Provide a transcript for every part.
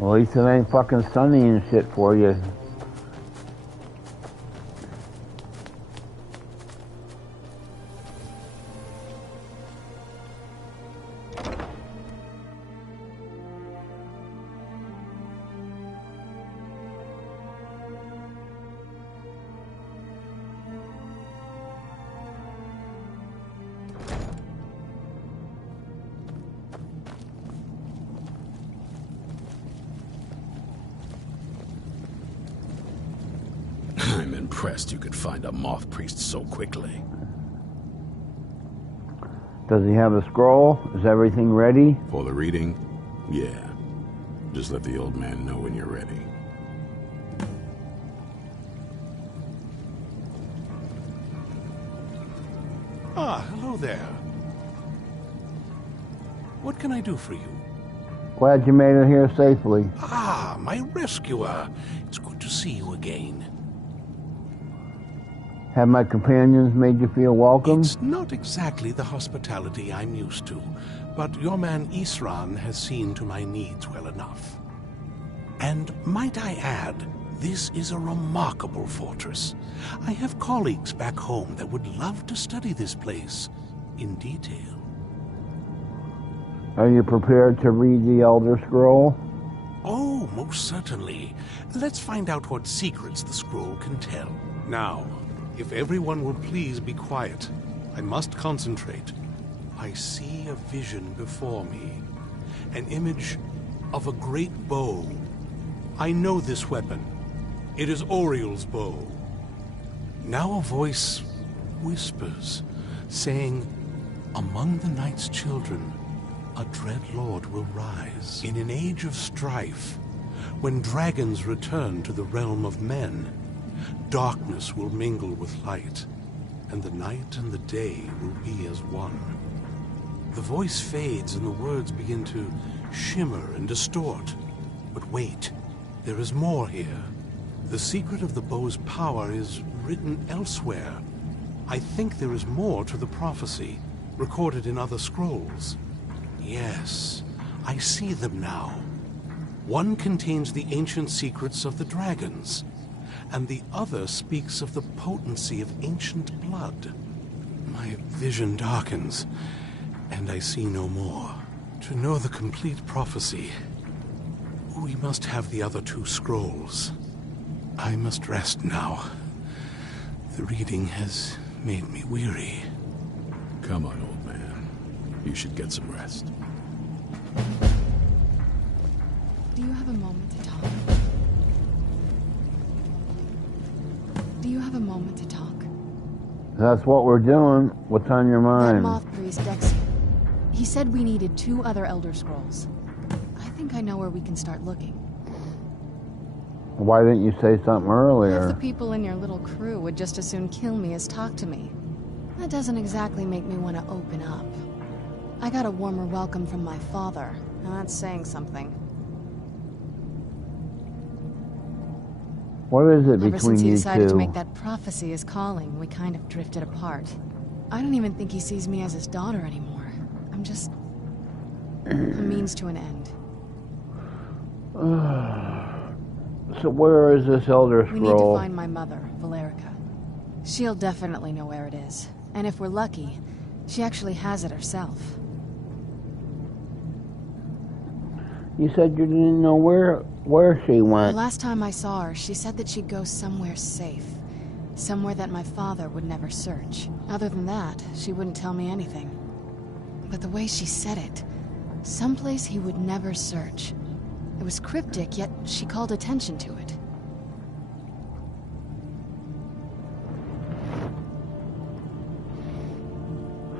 Well, at least it ain't fucking sunny and shit for you. I'm impressed you could find a moth priest so quickly. Does he have a scroll? Is everything ready? For the reading? Yeah. Just let the old man know when you're ready. Ah, hello there. What can I do for you? Glad you made it here safely. Ah, my rescuer. It's good to see you again. Have my companions made you feel welcome? It's not exactly the hospitality I'm used to, but your man Isran has seen to my needs well enough. And might I add, this is a remarkable fortress. I have colleagues back home that would love to study this place in detail. Are you prepared to read the Elder Scroll? Oh, most certainly. Let's find out what secrets the scroll can tell. Now, if everyone will please be quiet, I must concentrate. I see a vision before me, an image of a great bow. I know this weapon. It is Oriel's bow. Now a voice whispers, saying, among the night's children, a dread lord will rise. In an age of strife, when dragons return to the realm of men, darkness will mingle with light, and the night and the day will be as one. The voice fades and the words begin to shimmer and distort. But wait, there is more here. The secret of the bow's power is written elsewhere. I think there is more to the prophecy, recorded in other scrolls. Yes, I see them now. One contains the ancient secrets of the dragons, and the other speaks of the potency of ancient blood. My vision darkens, and I see no more. To know the complete prophecy, we must have the other two scrolls. I must rest now. The reading has made me weary. Come on, old man. You should get some rest. Do you have a moment to talk? Do you have a moment to talk? That's what we're doing. What's on your That mind? moth priest, Dexy. He said we needed 2 other Elder Scrolls. I think I know where we can start looking. Why didn't you say something Half earlier? the people in your little crew would just as soon kill me as talk to me. That doesn't exactly make me want to open up. I got a warmer welcome from my father, and that's saying something. What is it Ever between since he you decided to two? make that prophecy his calling, we kind of drifted apart. I don't even think he sees me as his daughter anymore. I'm just a means to an end. So where is this Elder Scroll? We need to find my mother, Valerica. She'll definitely know where it is. And if we're lucky, she actually has it herself. You said you didn't know where she The went. last time I saw her, she said that she'd go somewhere safe. Somewhere that my father would never search. Other than that, she wouldn't tell me anything. But the way she said it, someplace he would never search. It was cryptic, yet she called attention to it.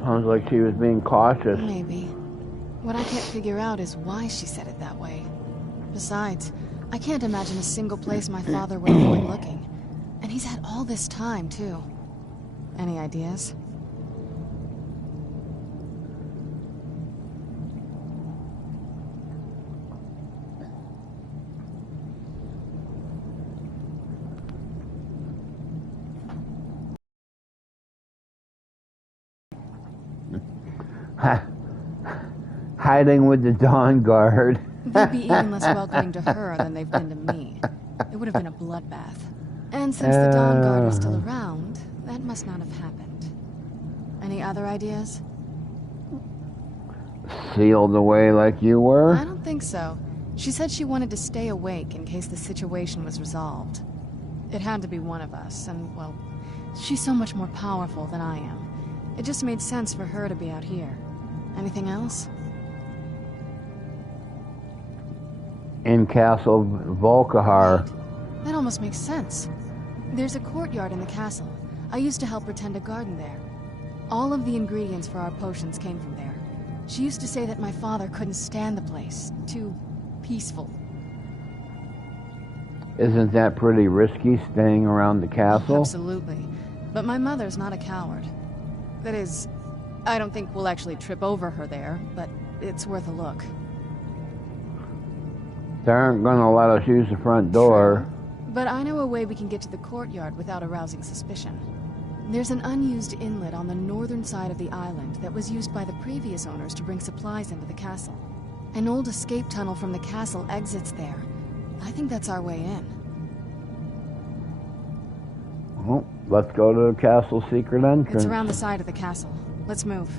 Sounds like she was being cautious. Maybe. What I can't figure out is why she said it that way. Besides, I can't imagine a single place my father would avoid looking. And he's had all this time, too. Any ideas? Hiding with the Dawn Guard. They'd be even less welcoming to her than they've been to me. It would have been a bloodbath. And since the Dawn Guard is still around, that must not have happened. Any other ideas? Sealed away like you were? I don't think so. She said she wanted to stay awake in case the situation was resolved. It had to be one of us, and, well, she's so much more powerful than I am. It just made sense for her to be out here. Anything else? In Castle Volkihar. That almost makes sense. There's a courtyard in the castle. I used to help her tend a garden there. All of the ingredients for our potions came from there. She used to say that my father couldn't stand the place. Too peaceful. Isn't that pretty risky, staying around the castle? Absolutely. But my mother's not a coward. That is, I don't think we'll actually trip over her there, but it's worth a look. They aren't gonna let us use the front door. True. But I know a way we can get to the courtyard without arousing suspicion. There's an unused inlet on the northern side of the island that was used by the previous owners to bring supplies into the castle. An old escape tunnel from the castle exits there. I think that's our way in. Well, let's go to the castle secret entrance. It's around the side of the castle. Let's move.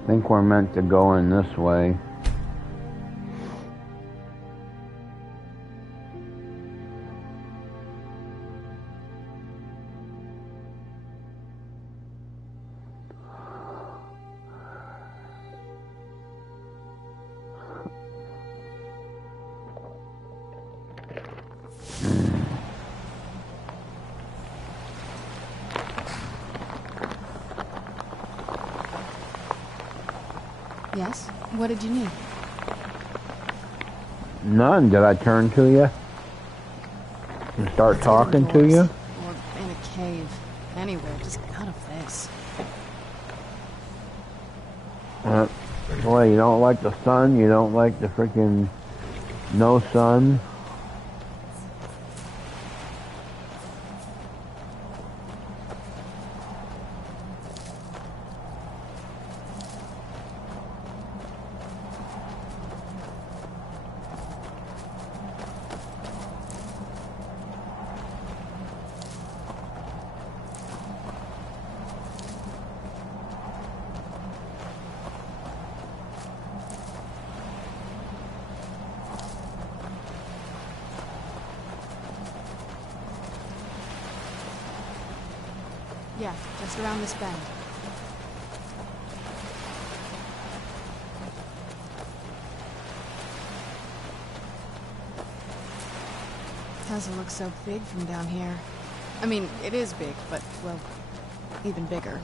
I think we're meant to go in this way. Yes? What did you need? None. Did I turn to you? And start talking to you? Or in a cave. Anywhere, just out of this. Boy, you don't like the sun? You don't like the freaking no sun? Yeah, just around this bend. Doesn't look so big from down here. I mean, it is big, but, well, even bigger.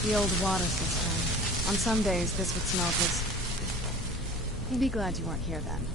The old water system. On some days, this would smell just... You'd be glad you weren't here then.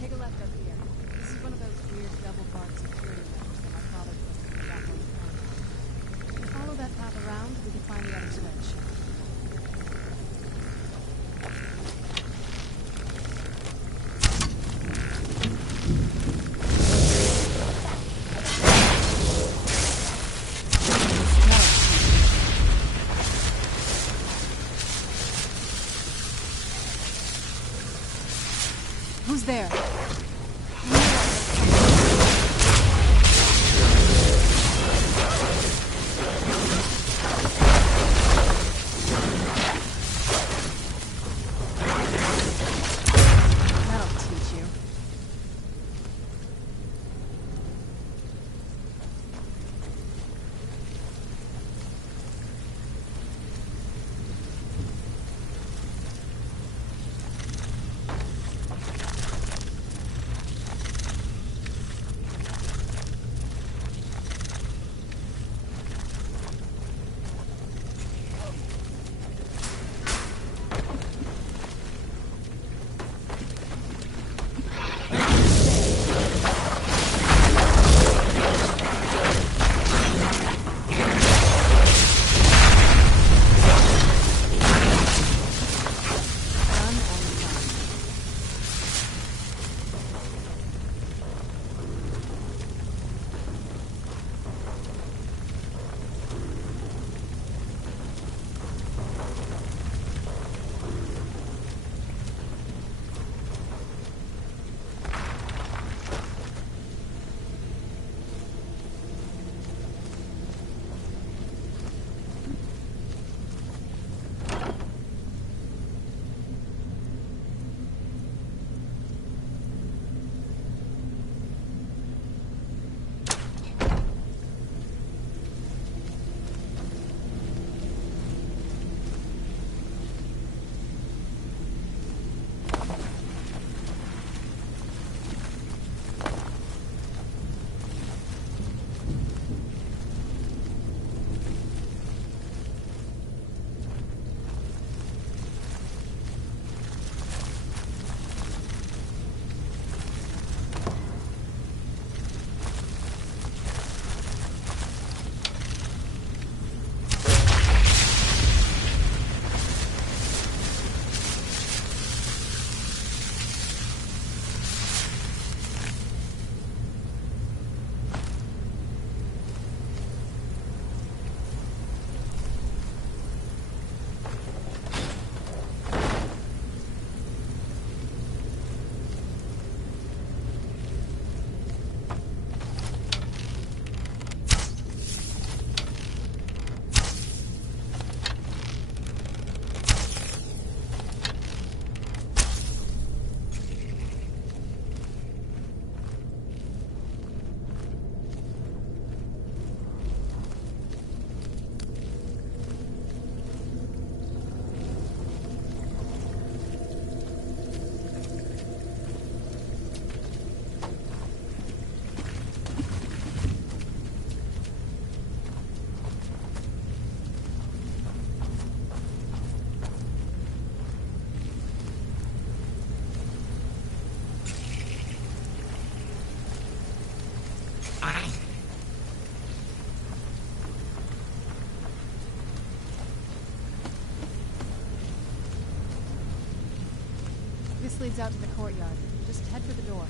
Take a left up here. This is one of those weird double-barred security rooms that my father posted back on the phone. If we follow that path around, we can find the other switch. Who's there? That'll teach you. This leads out to the courtyard. Just head for the door.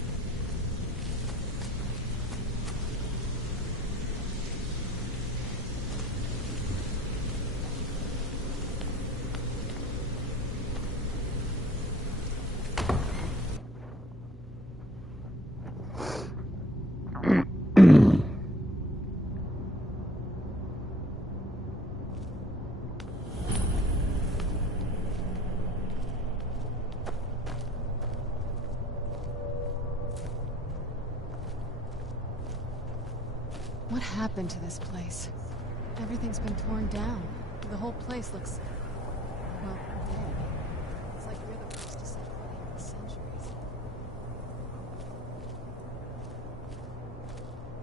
What happened to this place? Everything's been torn down. The whole place looks, well, dead. It's like we're the first to set foot here in centuries.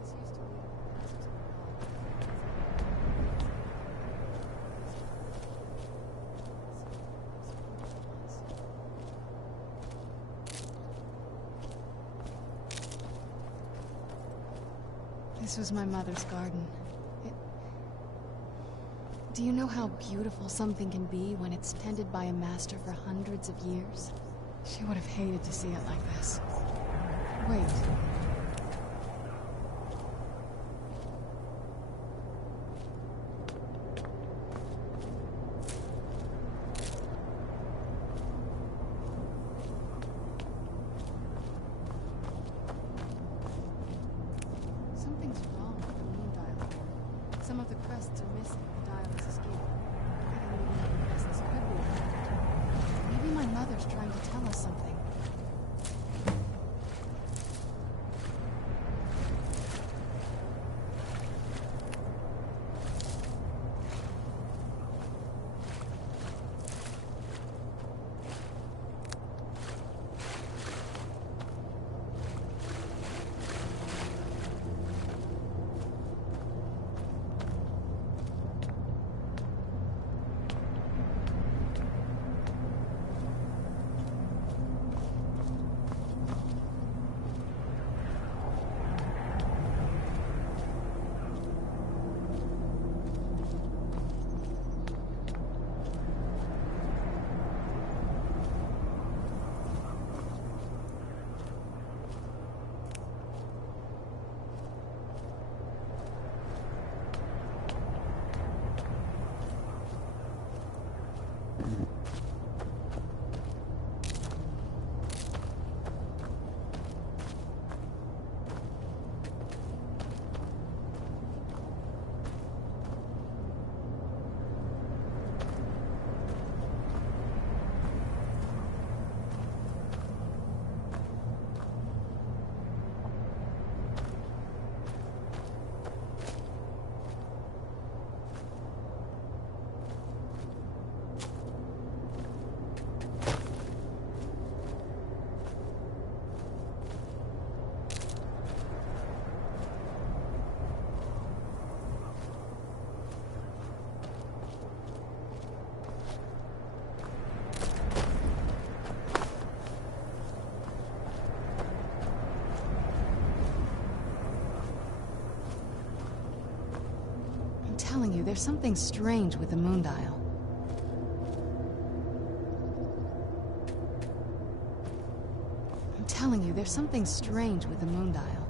This used to be a massive This was my mother's garden. Do you know how beautiful something can be when it's tended by a master for hundreds of years? She would have hated to see it like this. Wait. Something's wrong with the moon dial here. Some of the crests are missing. The dial is escaping. I don't even know what this could be about. Maybe my mother's trying to tell us something. I'm telling you, there's something strange with the moon dial. I'm telling you, there's something strange with the moon dial.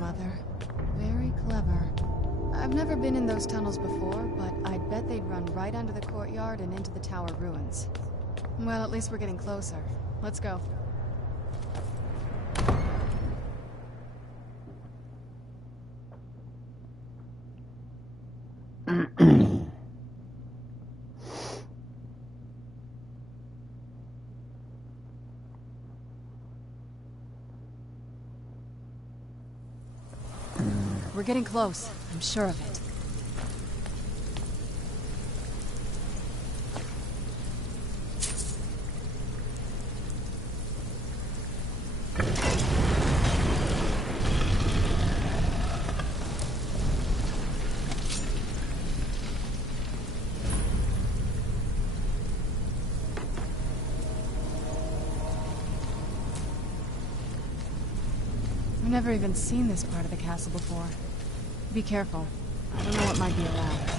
Mother. Very clever. I've never been in those tunnels before, but I'd bet they'd run right under the courtyard and into the tower ruins. Well, at least we're getting closer. Let's go. We're getting close. I'm sure of it. I've never even seen this part of the castle before. Be careful. I don't know what might be around.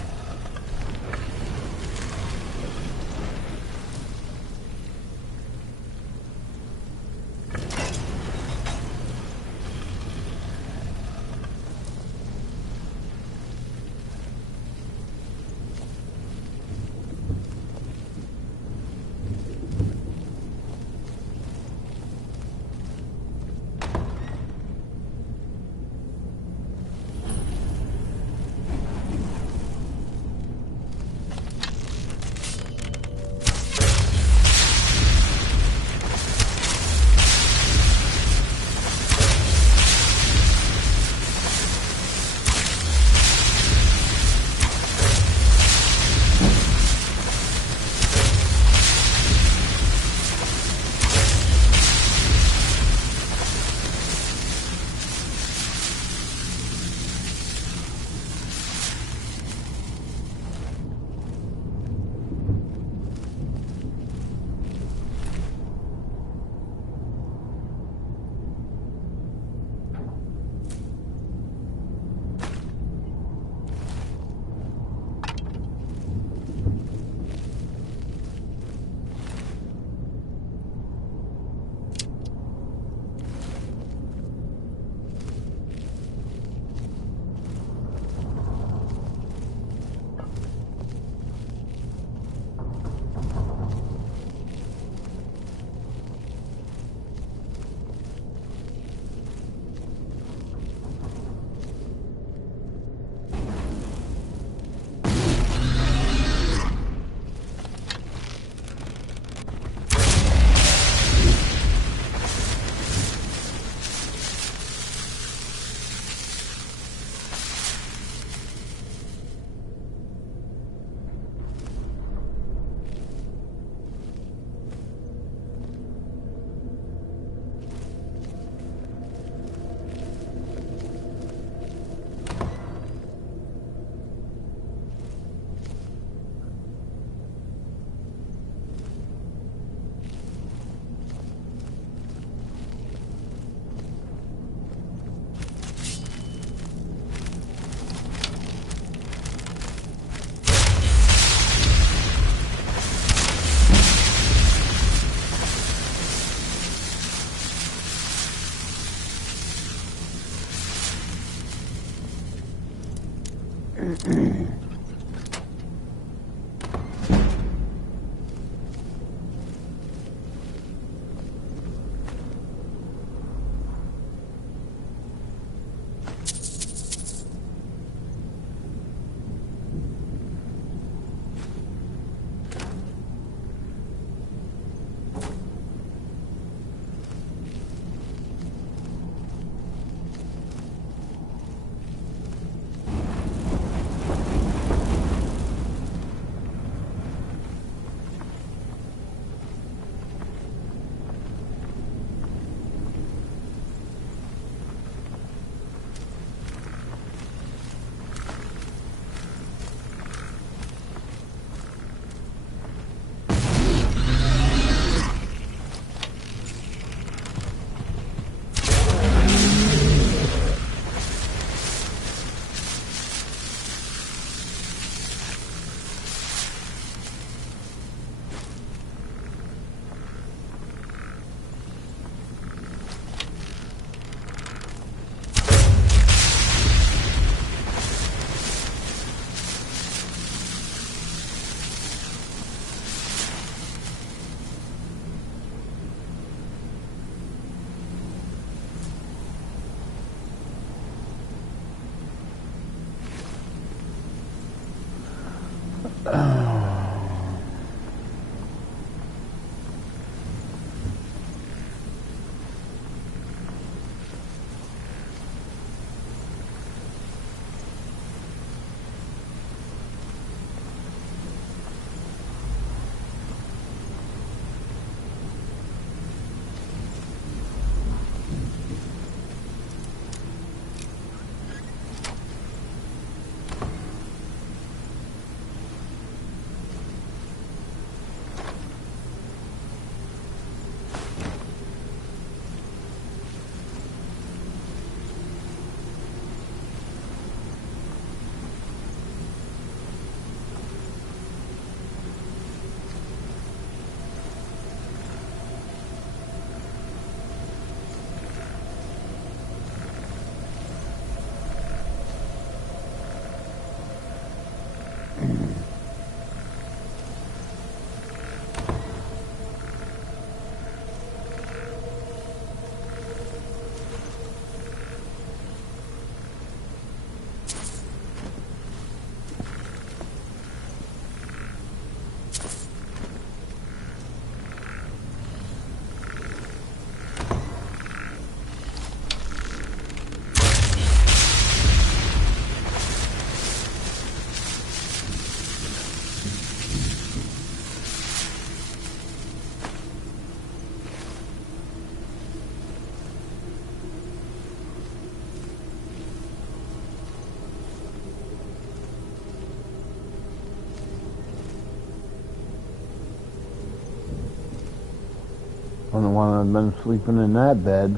Wouldn't want to have been sleeping in that bed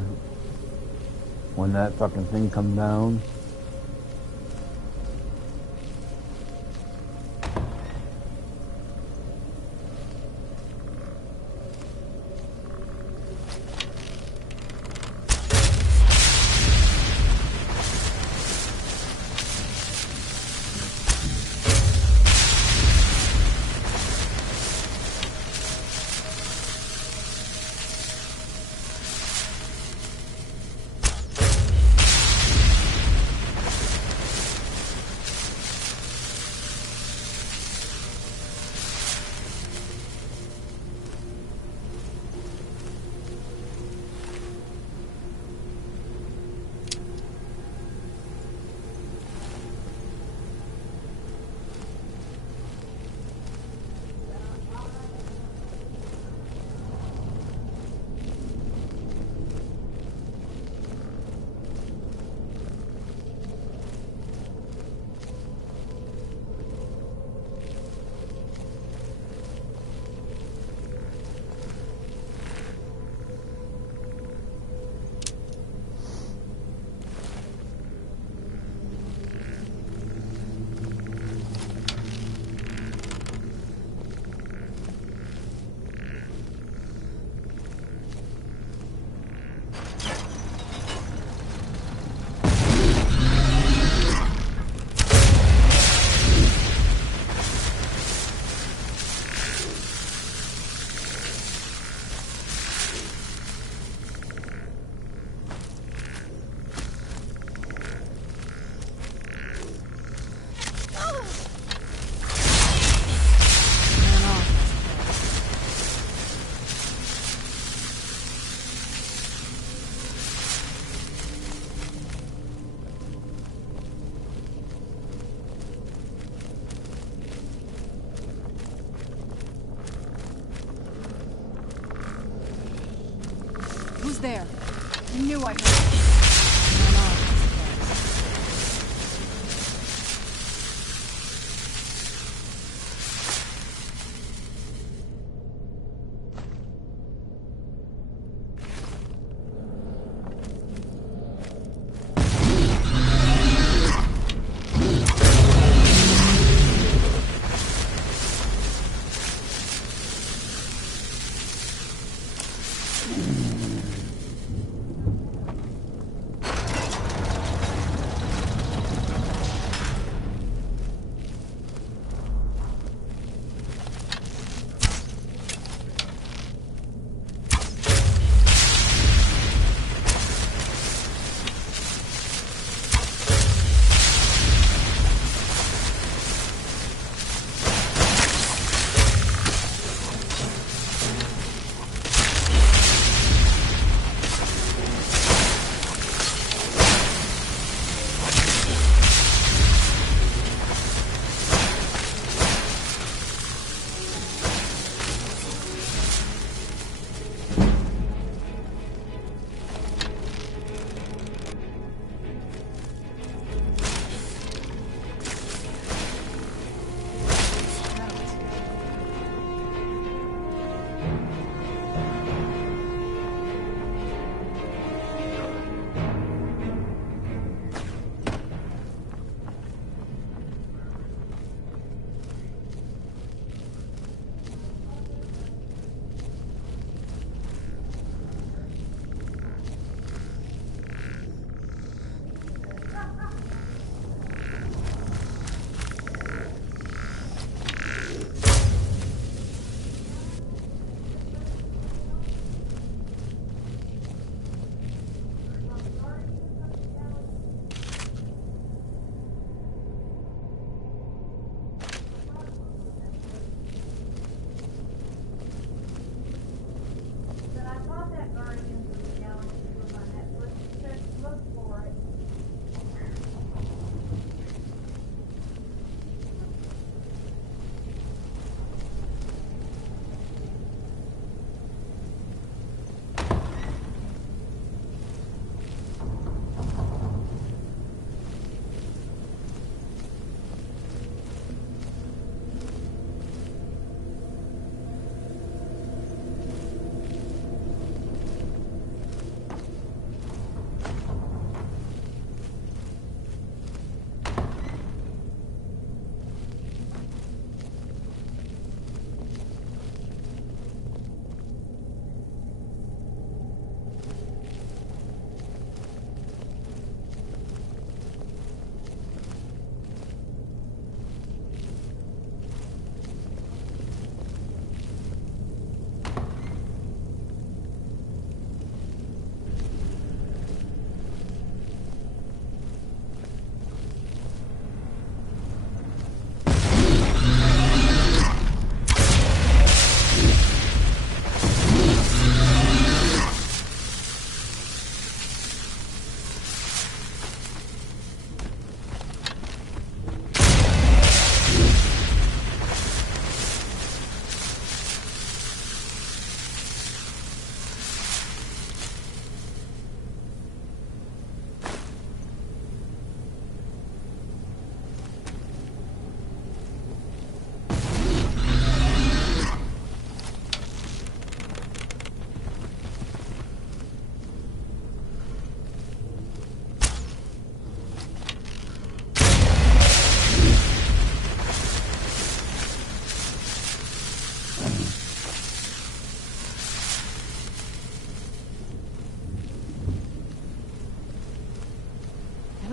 when that fucking thing come down. Who's there? I knew I heard.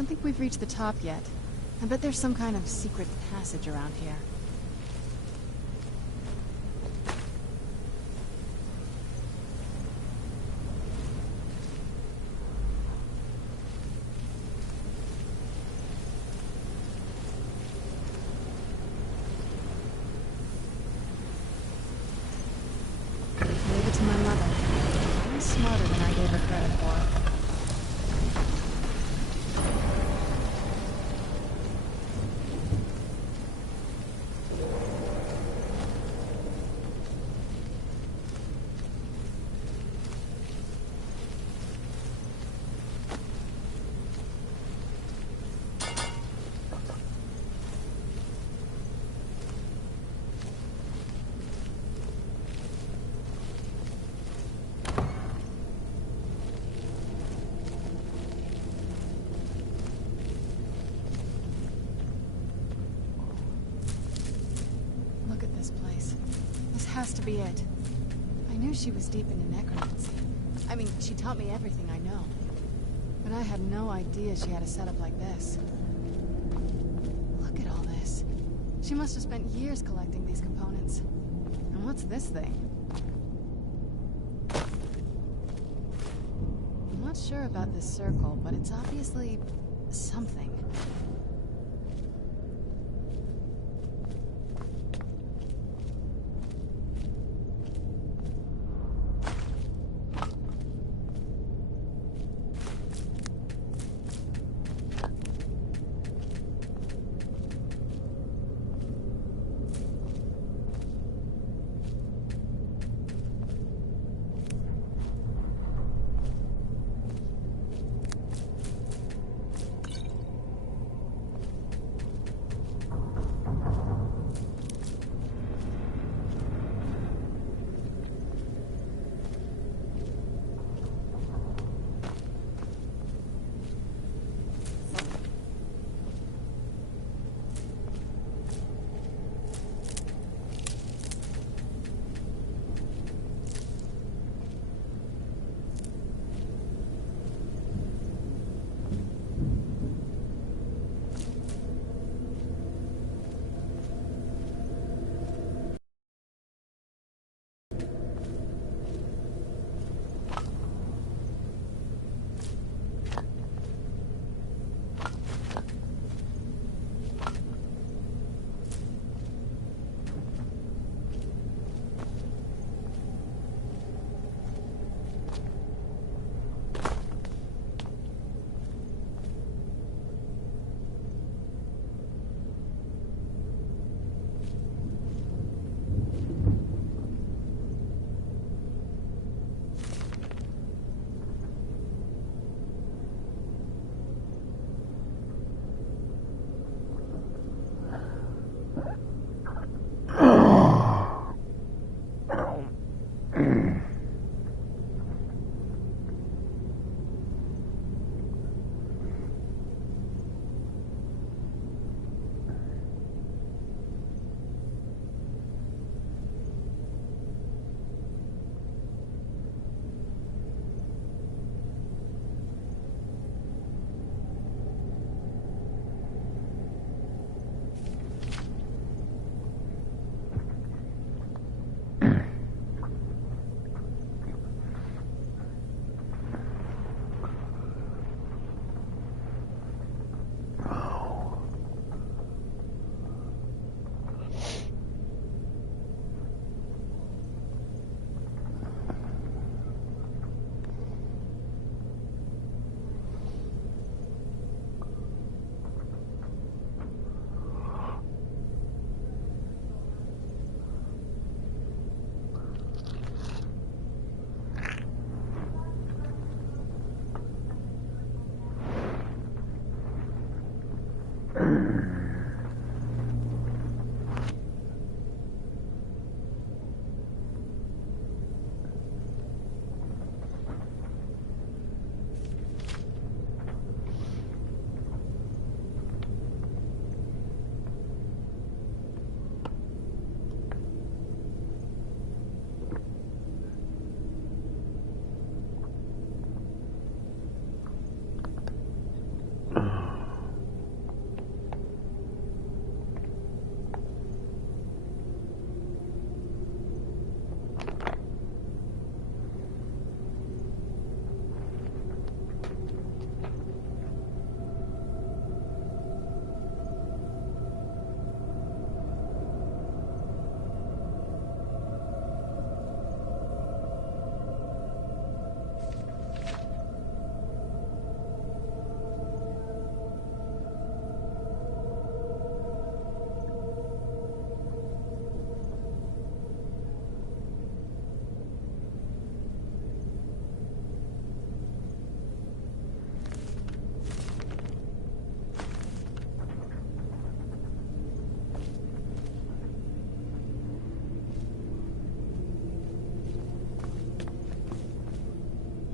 don't think we've reached the top yet. I bet there's some kind of secret passage around here. Leave it to my mother. She's smarter than I gave her credit for. Look at this place. This has to be it. I knew she was deep into necromancy. I mean, she taught me everything I know. But I had no idea she had a setup like this. Look at all this. She must have spent years collecting these components. And what's this thing? I'm not sure about this circle, but it's obviously something.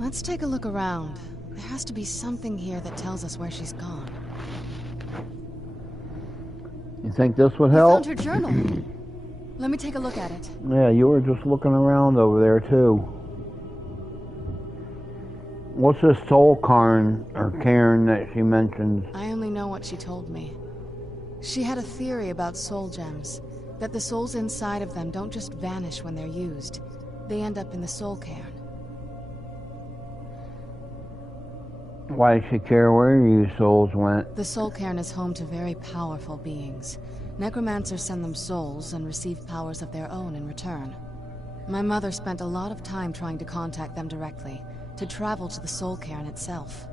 Let's take a look around. There has to be something here that tells us where she's gone. You think this would I help? found her journal. Let me take a look at it. Yeah, you were just looking around over there too. What's this soul Cairn that she mentions? I only know what she told me. She had a theory about soul gems, that the souls inside of them don't just vanish when they're used. They end up in the soul cairn. Why does she care where you souls went? The soul cairn is home to very powerful beings. Necromancers send them souls and receive powers of their own in return. My mother spent a lot of time trying to contact them directly, to travel to the soul cairn itself.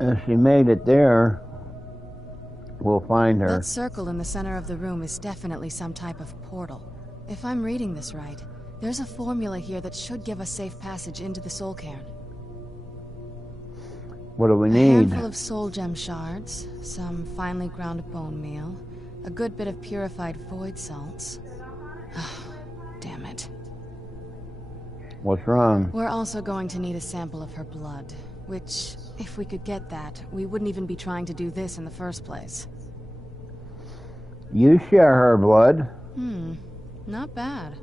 If she made it there, we'll find her. That circle in the center of the room is definitely some type of portal. If I'm reading this right, there's a formula here that should give us safe passage into the soul cairn. What do we A need? handful of soul gem shards, some finely ground bone meal, a good bit of purified void salts. Oh, damn it. What's wrong? We're also going to need a sample of her blood, which, if we could get that, we wouldn't even be trying to do this in the first place. You share her blood. Not bad.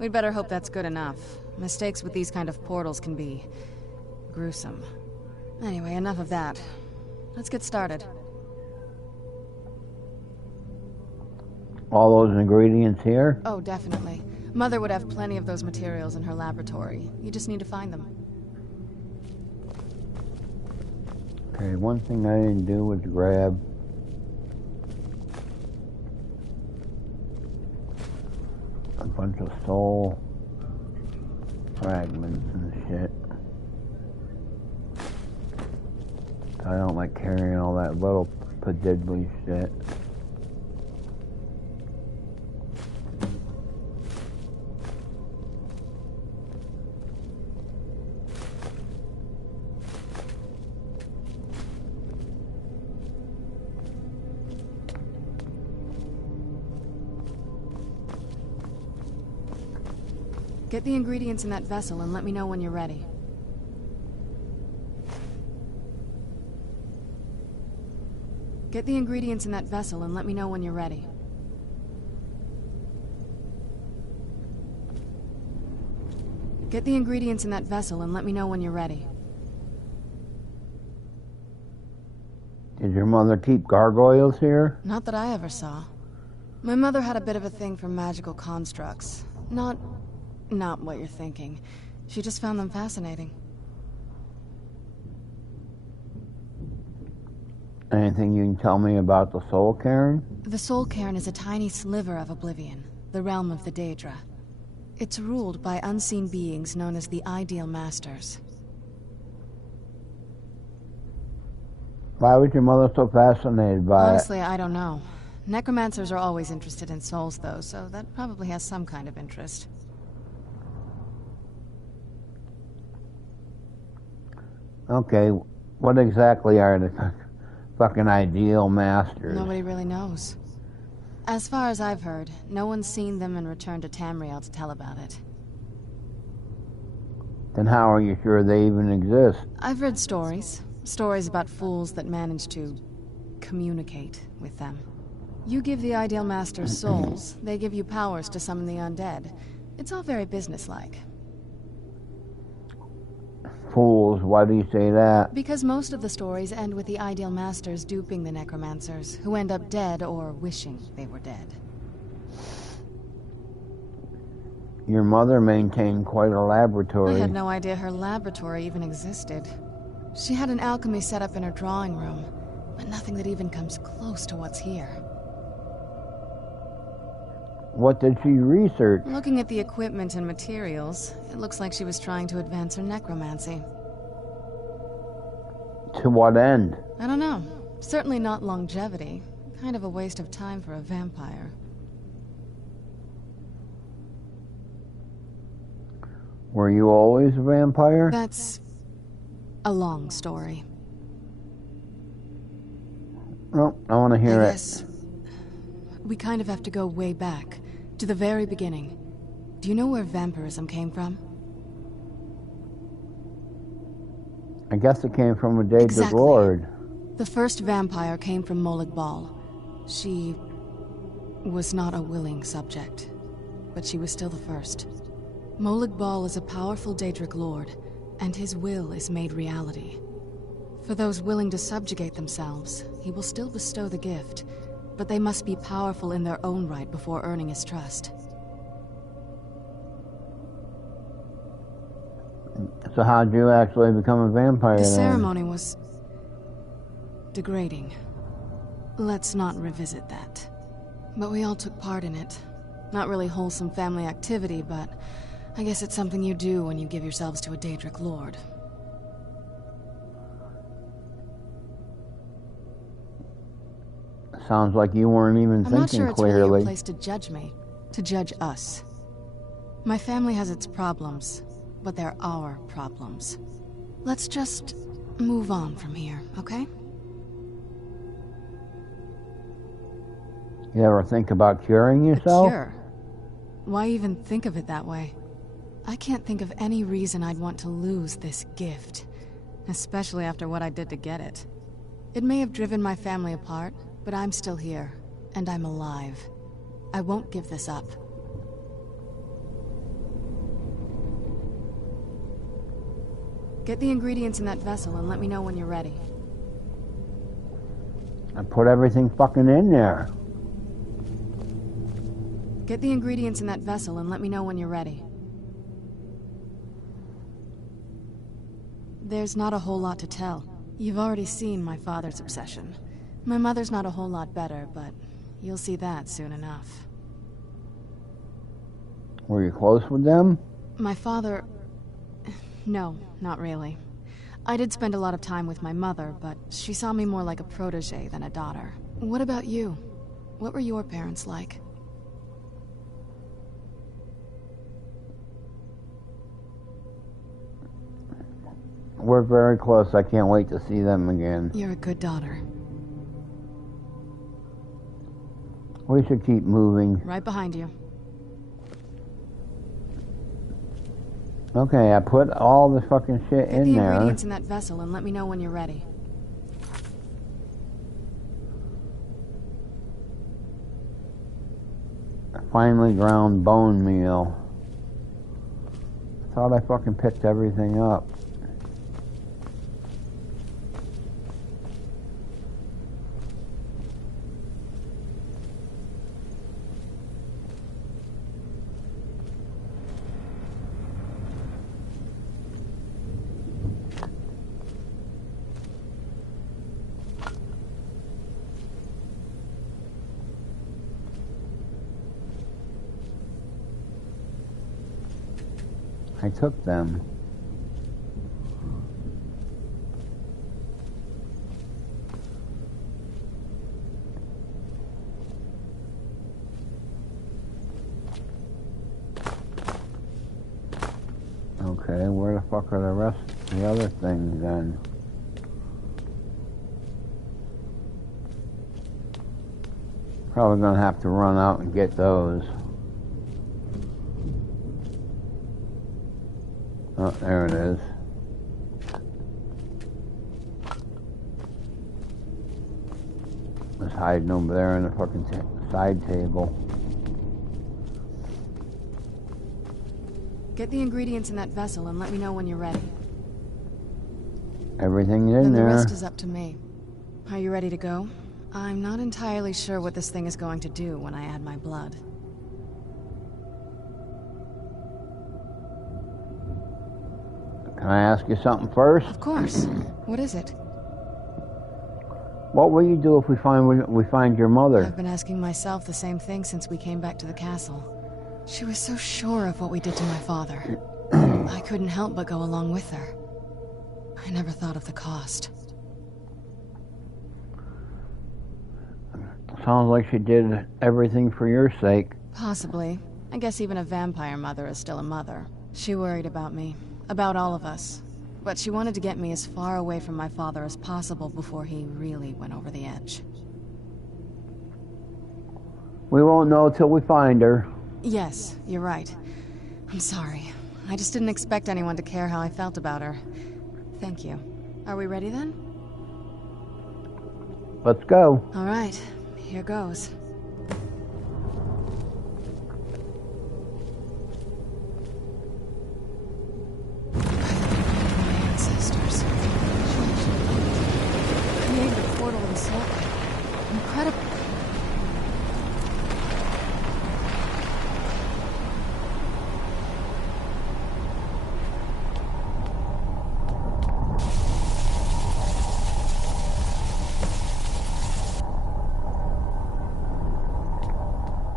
We'd better hope that's good enough. Mistakes with these kind of portals can be gruesome. Anyway, enough of that. Let's get started. All those ingredients here? Oh, definitely. Mother would have plenty of those materials in her laboratory. You just need to find them. Okay, one thing I didn't do was grab a bunch of soul fragments and shit. I don't like carrying all that little padiddly shit. Get the ingredients in that vessel and let me know when you're ready. Get the ingredients in that vessel and let me know when you're ready. Get the ingredients in that vessel and let me know when you're ready. Did your mother keep gargoyles here? Not that I ever saw. My mother had a bit of a thing for magical constructs. Not what you're thinking. She just found them fascinating. Anything you can tell me about the soul cairn? The soul cairn is a tiny sliver of oblivion, the realm of the Daedra. It's ruled by unseen beings known as the Ideal Masters. Why was your mother so fascinated by Honestly, I don't know. Necromancers are always interested in souls, though, so that probably has some kind of interest. Okay, what exactly are the fucking Ideal Masters? Nobody really knows. As far as I've heard, no one's seen them and returned to Tamriel to tell about it. Then how are you sure they even exist? I've read stories. Stories about fools that manage to communicate with them. You give the Ideal Masters souls, they give you powers to summon the undead. It's all very businesslike. Fools, why do you say that? Because most of the stories end with the Ideal Masters duping the necromancers, who end up dead or wishing they were dead. Your mother maintained quite a laboratory. I had no idea her laboratory even existed. She had an alchemy set up in her drawing room, but nothing that even comes close to what's here. What did she research? Looking at the equipment and materials, it looks like she was trying to advance her necromancy. To what end? I don't know. Certainly not longevity. Kind of a waste of time for a vampire. Were you always a vampire? That's a long story. No, I want to hear Yes. We kind of have to go way back, to the very beginning. Do you know where vampirism came from? I guess it came from a Daedric Exactly. Lord. The first vampire came from Molag Bal. She was not a willing subject, but she was still the first. Molag Bal is a powerful Daedric Lord, and his will is made reality. For those willing to subjugate themselves, he will still bestow the gift, but they must be powerful in their own right before earning his trust. So how'd you actually become a vampire The then? ceremony was degrading. Let's not revisit that. But we all took part in it. Not really wholesome family activity, but I guess it's something you do when you give yourselves to a Daedric Lord. Sounds like you weren't even I'm not thinking sure it's really your clearly. place to judge me, to judge us. My family has its problems, but they're our problems. Let's just move on from here, okay? You ever think about curing yourself? A cure? Why even think of it that way? I can't think of any reason I'd want to lose this gift, especially after what I did to get it. It may have driven my family apart, but I'm still here, and I'm alive. I won't give this up. Get the ingredients in that vessel and let me know when you're ready. I put everything fucking in there. Get the ingredients in that vessel and let me know when you're ready. There's not a whole lot to tell. You've already seen my father's obsession. My mother's not a whole lot better, but you'll see that soon enough. Were you close with them? My father... No, not really. I did spend a lot of time with my mother, but she saw me more like a protege than a daughter. What about you? What were your parents like? We're very close. I can't wait to see them again. You're a good daughter. We should keep moving. Right behind you. Okay, I put all the fucking shit Get in the there. ingredients in that vessel and let me know when you're ready. Finely ground bone meal. Thought I fucking picked everything up. I took them. Okay, where the fuck are the rest of the other things then? Probably gonna have to run out and get those. Oh, there it is. It's hiding over there in the fucking side table. Get the ingredients in that vessel and let me know when you're ready. Everything's in Then the there. rest is up to me. Are you ready to go? I'm not entirely sure what this thing is going to do when I add my blood. Can I ask you something first? Of course. What is it? What will you do if we find your mother? I've been asking myself the same thing since we came back to the castle. She was so sure of what we did to my father. I couldn't help but go along with her. I never thought of the cost. Sounds like she did everything for your sake. Possibly. I guess even a vampire mother is still a mother. She worried about me. About all of us. But she wanted to get me as far away from my father as possible before he really went over the edge. We won't know till we find her. Yes, you're right. I'm sorry. I just didn't expect anyone to care how I felt about her. Thank you. Are we ready then? Let's go. All right, here goes. My ancestors. Created a portal in Salt Lake. Incredible.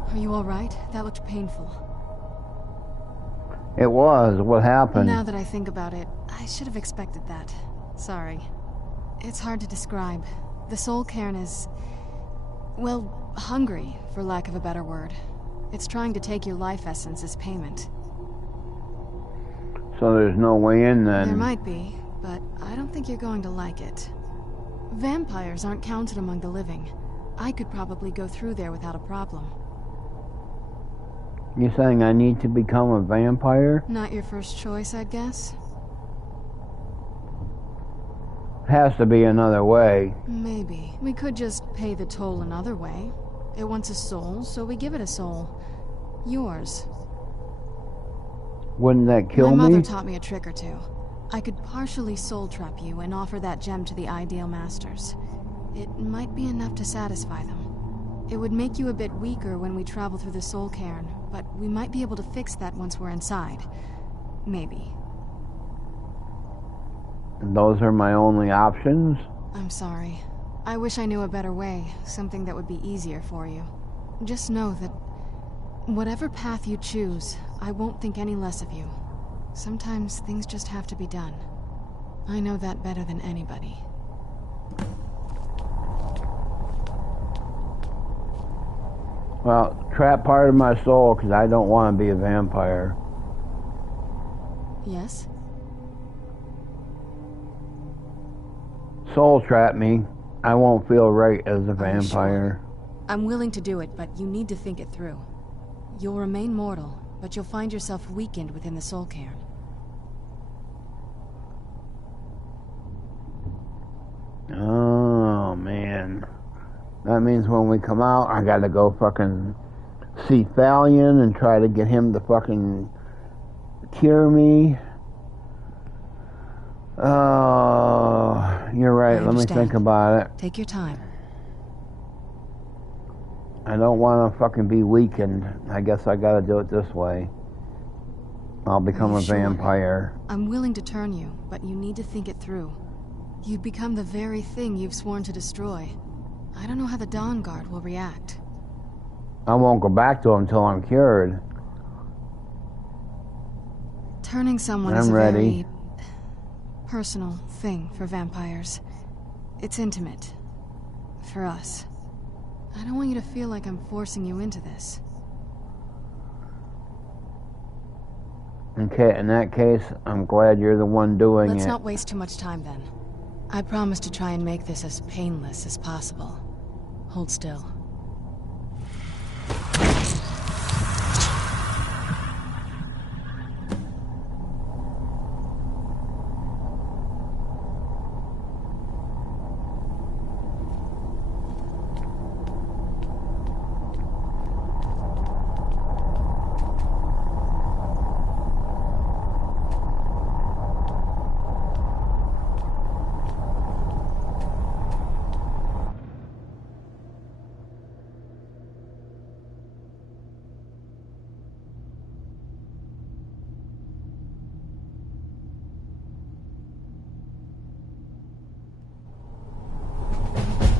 Are you all right? That looked painful. It was. What happened? Now that I think about it, I should have expected that. Sorry. It's hard to describe. The soul cairn is... well, hungry, for lack of a better word. It's trying to take your life essence as payment. So there's no way in then? There might be, but I don't think you're going to like it. Vampires aren't counted among the living. I could probably go through there without a problem. You saying I need to become a vampire? Not your first choice, I'd guess? Has to be another way. Maybe. We could just pay the toll another way. It wants a soul, so we give it a soul. Yours. Wouldn't that kill me? My mother taught me a trick or two. I could partially soul trap you and offer that gem to the ideal masters. It might be enough to satisfy them. It would make you a bit weaker when we travel through the soul cairn, but we might be able to fix that once we're inside. Maybe. Those are my only options? I'm sorry. I wish I knew a better way, something that would be easier for you. Just know that whatever path you choose, I won't think any less of you. Sometimes things just have to be done. I know that better than anybody. Well, trap part of my soul because I don't want to be a vampire. Yes? Soul trap me. I won't feel right as a I'm vampire. sure. I'm willing to do it, but you need to think it through. You'll remain mortal, but you'll find yourself weakened within the soul cairn. Oh, man. That means when we come out, I gotta go fucking see Thalion and try to get him to fucking cure me. Oh, you're right. Let me think about it. Take your time. I don't want to fucking be weakened. I guess I gotta do it this way. I'll become a Sure. vampire. I'm willing to turn you, but you need to think it through. You'd become the very thing you've sworn to destroy. I don't know how the Dawn Guard will react. I won't go back to him until I'm cured. Turning someone is I'm a ready. very personal thing for vampires. It's intimate. For us. I don't want you to feel like I'm forcing you into this. Okay, in that case, I'm glad you're the one doing Let's it. not waste too much time then. I promise to try and make this as painless as possible. Hold still.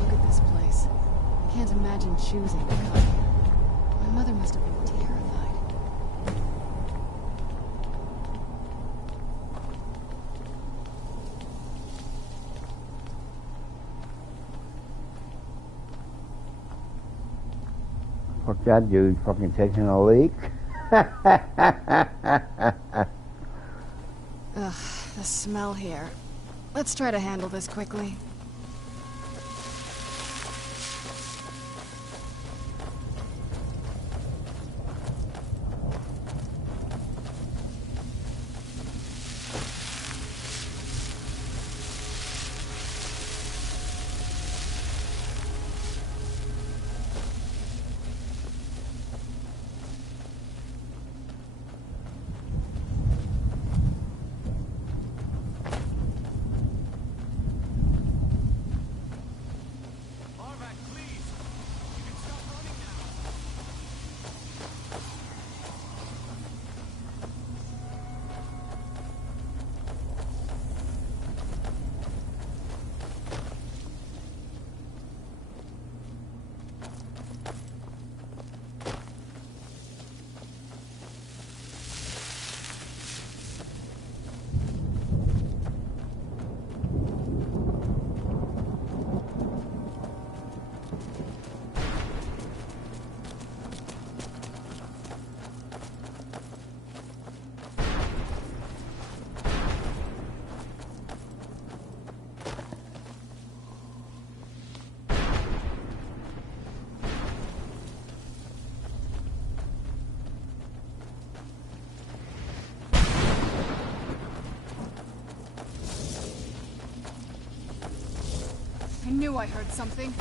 Look at this place. I can't imagine choosing to come here. My mother must have been terrified. Fuck that dude fucking taking a leak. Ugh, the smell here. Let's try to handle this quickly. knew I heard something.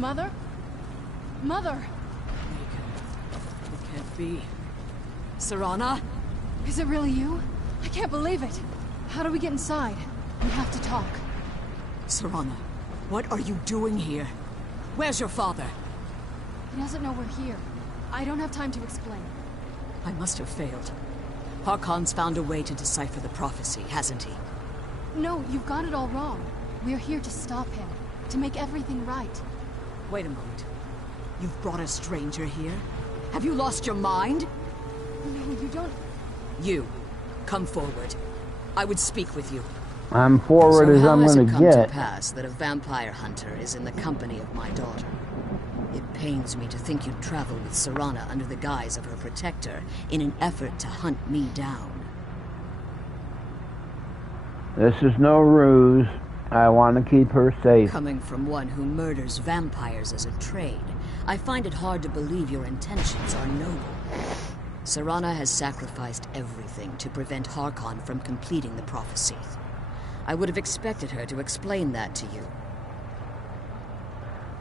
Mother? Mother! It can't be. Serana? Is it really you? I can't believe it. How do we get inside? We have to talk. Serana, what are you doing here? Where's your father? He doesn't know we're here. I don't have time to explain. I must have failed. Harkon's found a way to decipher the prophecy, hasn't he? No, you've got it all wrong. We're here to stop him. To make everything right. Wait a moment. You've brought a stranger here? Have you lost your mind? No, you don't... You, come forward. I would speak with you. I'm forward as I'm So how has gonna it come get. to pass that a vampire hunter is in the company of my daughter? It pains me to think you'd travel with Serana under the guise of her protector in an effort to hunt me down. This is no ruse. I want to keep her safe. Coming from one who murders vampires as a trade, I find it hard to believe your intentions are noble. Serana has sacrificed everything to prevent Harkon from completing the prophecy. I would have expected her to explain that to you.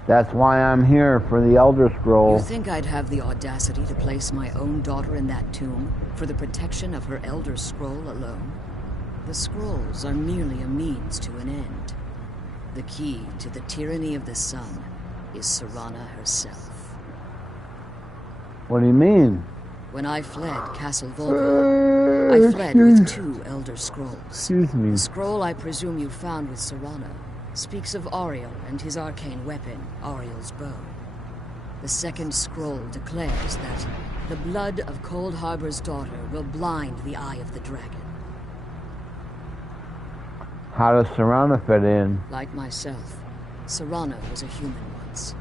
That's why I'm here, for the Elder Scroll. You think I'd have the audacity to place my own daughter in that tomb for the protection of her Elder Scroll alone? The scrolls are merely a means to an end. The key to the tyranny of the sun is Serana herself. What do you mean? When I fled Castle Volva, I fled with 2 Elder Scrolls. Excuse me. The scroll I presume you found with Serana speaks of Ariel and his arcane weapon, Ariel's bow. The second scroll declares that the blood of Cold Harbor's daughter will blind the eye of the dragon. How does Serana fit in? Like myself, Serana was a human once.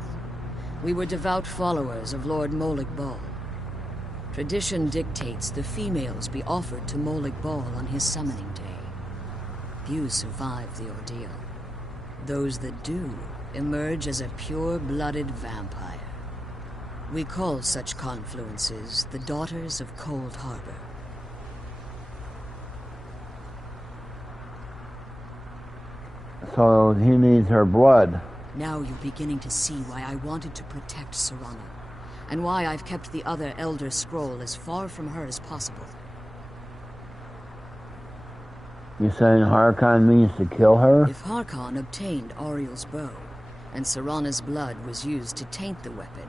We were devout followers of Lord Molig Bal. Tradition dictates the females be offered to Molig Bal on his summoning day. Few survive the ordeal. Those that do emerge as a pure-blooded vampire. We call such confluences the Daughters of Cold Harbor. So he needs her blood. Now you're beginning to see why I wanted to protect Serana, and why I've kept the other Elder Scroll as far from her as possible. You saying Harkon means to kill her? If Harkon obtained Ariel's bow, and Serana's blood was used to taint the weapon,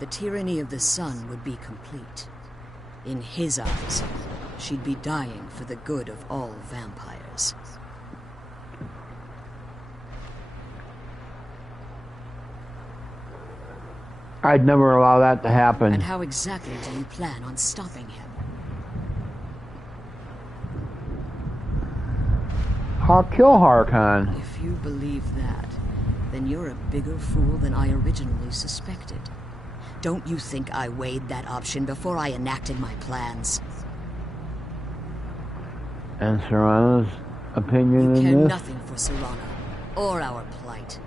the tyranny of the sun would be complete. In his eyes, she'd be dying for the good of all vampires. I'd never allow that to happen. And how exactly do you plan on stopping him? I'll kill Harkon. If you believe that, then you're a bigger fool than I originally suspected. Don't you think I weighed that option before I enacted my plans? And Serana's opinion You care in this? nothing for Serana, or our plight.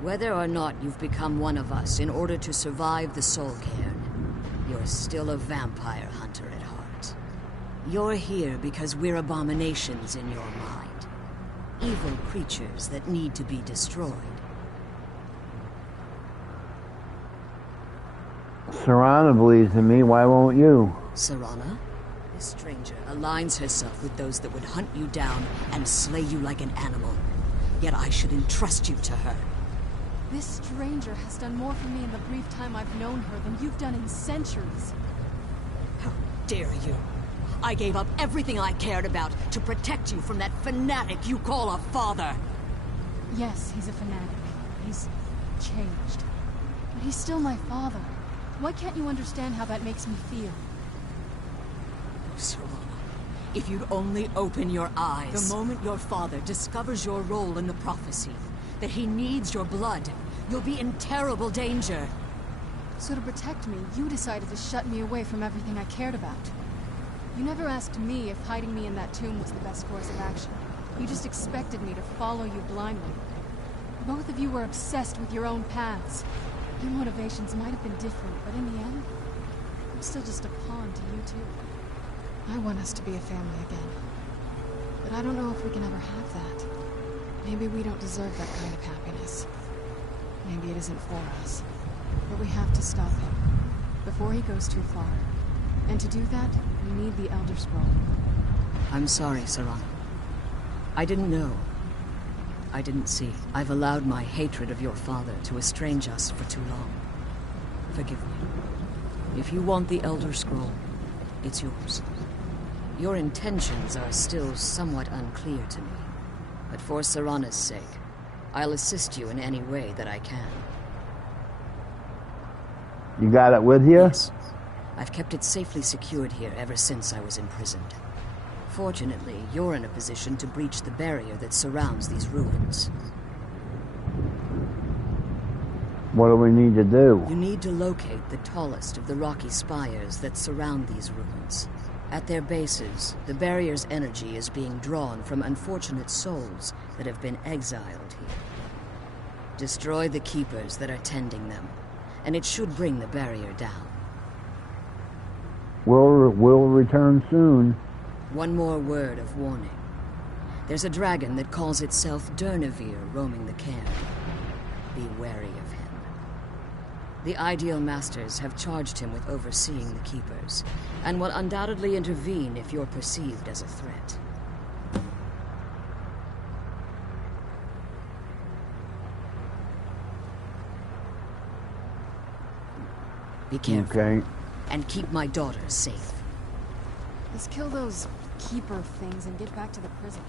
Whether or not you've become one of us in order to survive the Soul Cairn, you're still a vampire hunter at heart. You're here because we're abominations in your mind. evil creatures that need to be destroyed. Serana believes in me, why won't you? Serana? This stranger aligns herself with those that would hunt you down and slay you like an animal. Yet I should entrust you to her. This stranger has done more for me in the brief time I've known her than you've done in centuries. How dare you? I gave up everything I cared about to protect you from that fanatic you call a father. Yes, he's a fanatic. He's changed. But he's still my father. Why can't you understand how that makes me feel? Serana, if you'd only open your eyes. The moment your father discovers your role in the prophecy, that he needs your blood, you'll be in terrible danger. So to protect me, you decided to shut me away from everything I cared about. You never asked me if hiding me in that tomb was the best course of action. You just expected me to follow you blindly. Both of you were obsessed with your own paths. Your motivations might have been different, but in the end, I'm still just a pawn to you two. I want us to be a family again. But I don't know if we can ever have that. Maybe we don't deserve that kind of happiness. Maybe it isn't for us. But we have to stop him, before he goes too far. And to do that, we need the Elder Scroll. I'm sorry, Serana. I didn't know. I didn't see. I've allowed my hatred of your father to estrange us for too long. Forgive me. If you want the Elder Scroll, it's yours. Your intentions are still somewhat unclear to me. But for Serana's sake, I'll assist you in any way that I can. You got it with you? Yes. I've kept it safely secured here ever since I was imprisoned. Fortunately, you're in a position to breach the barrier that surrounds these ruins. What do we need to do? You need to locate the tallest of the rocky spires that surround these ruins. At their bases, the barrier's energy is being drawn from unfortunate souls that have been exiled here. Destroy the keepers that are tending them, and it should bring the barrier down. We'll return soon. One more word of warning. There's a dragon that calls itself Durnevere roaming the cairn. Be wary of him. The Ideal Masters have charged him with overseeing the Keepers, and will undoubtedly intervene if you're perceived as a threat. Be careful. Okay. And keep my daughter safe. Let's kill those keeper things and get back to the prison.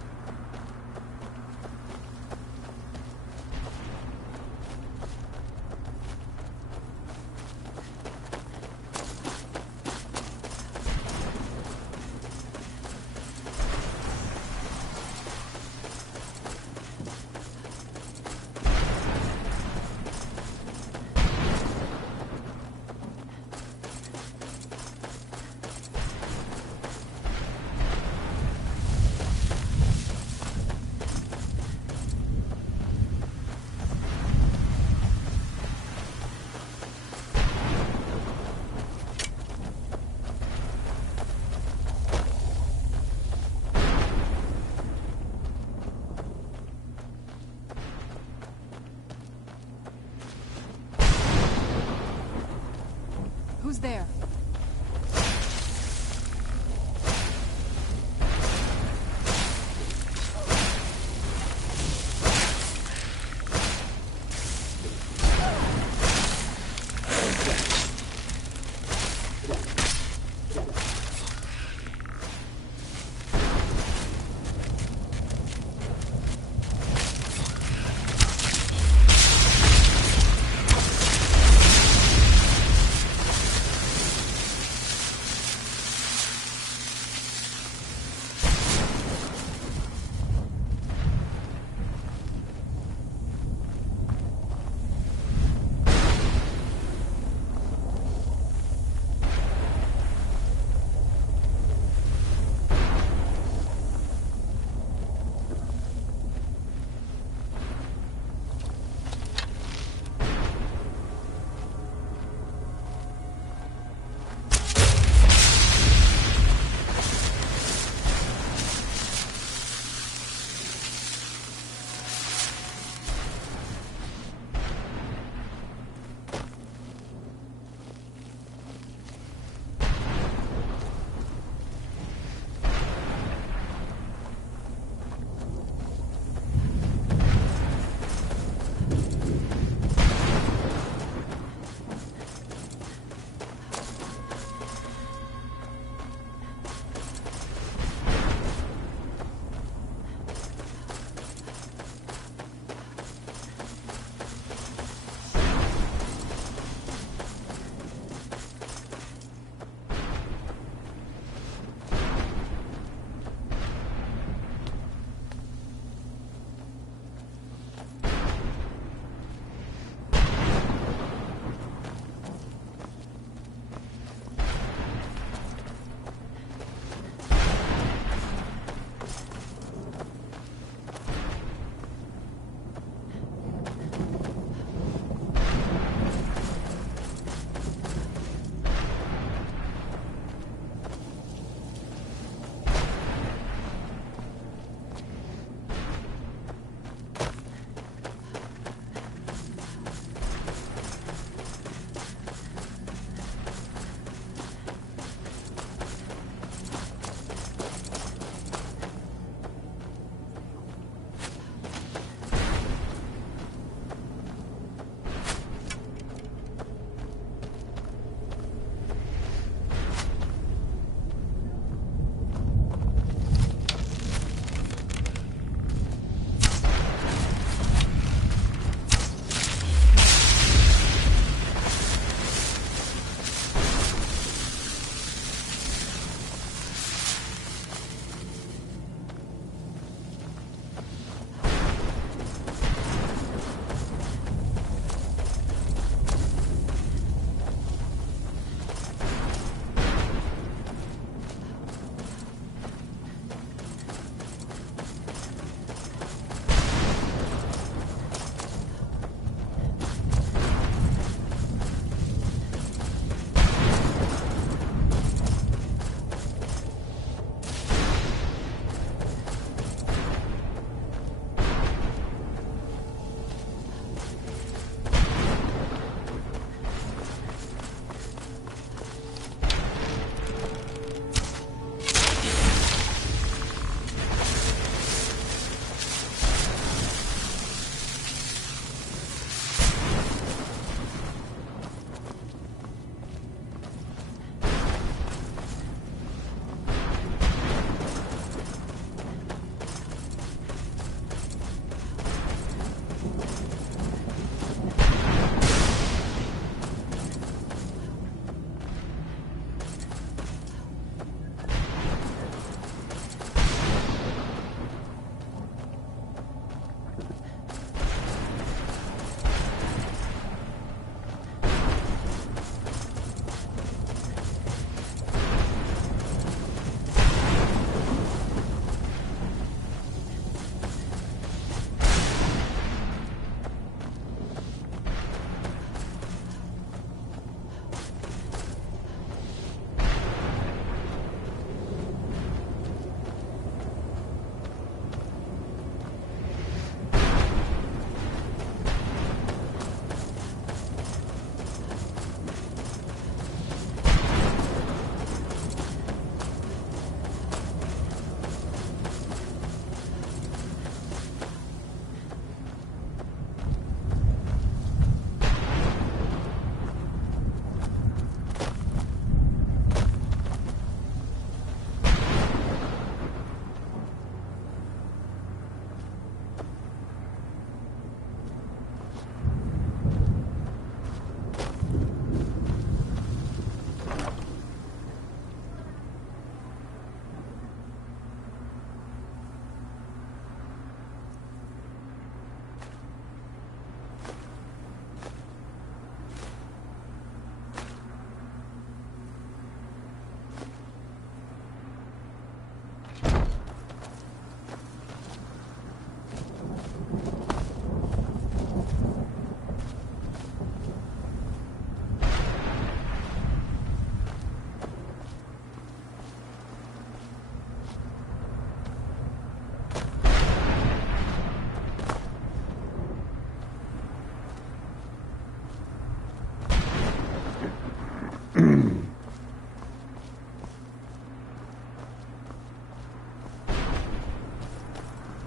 Who's there?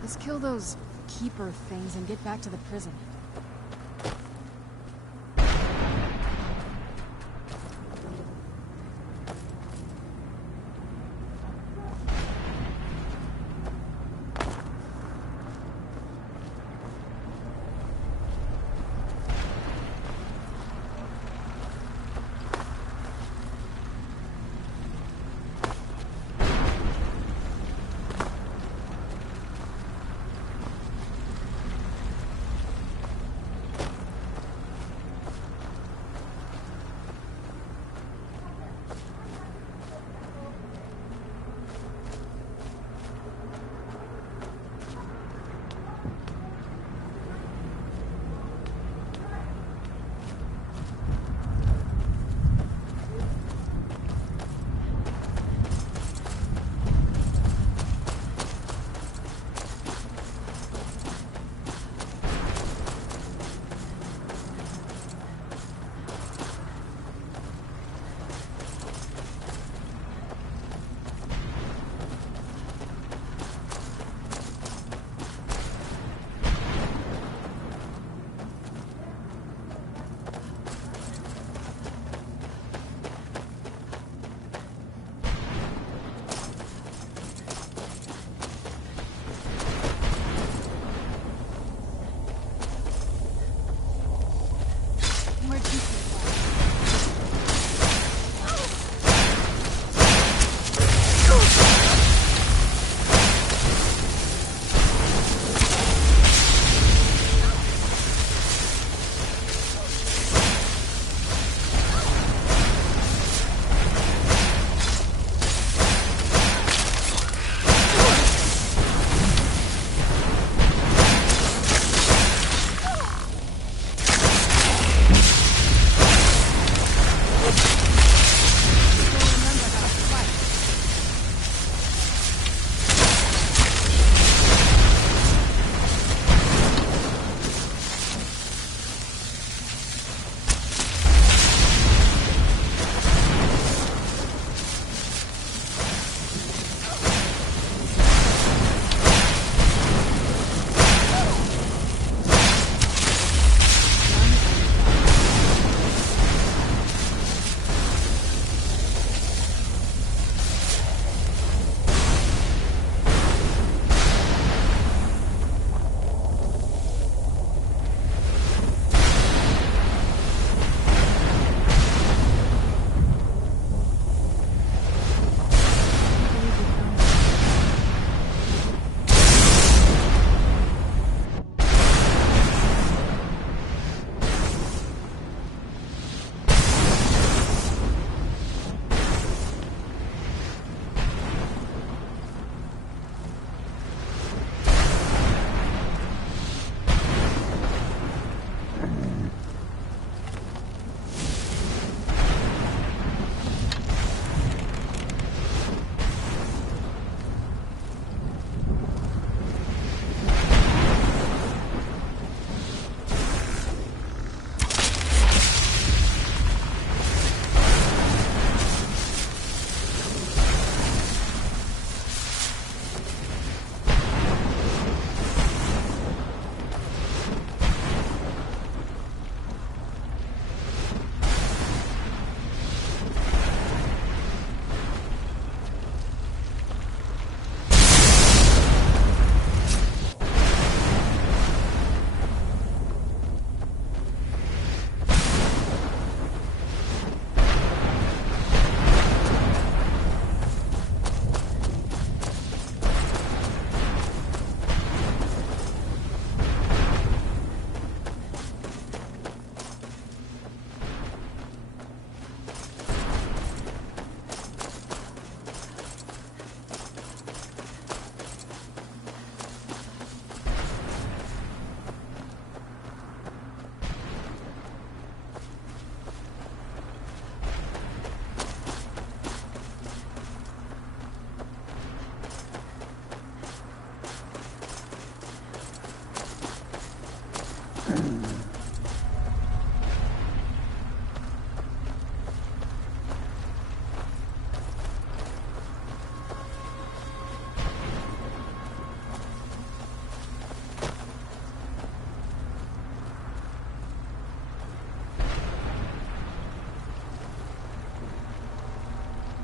Let's kill those keeper things and get back to the prison.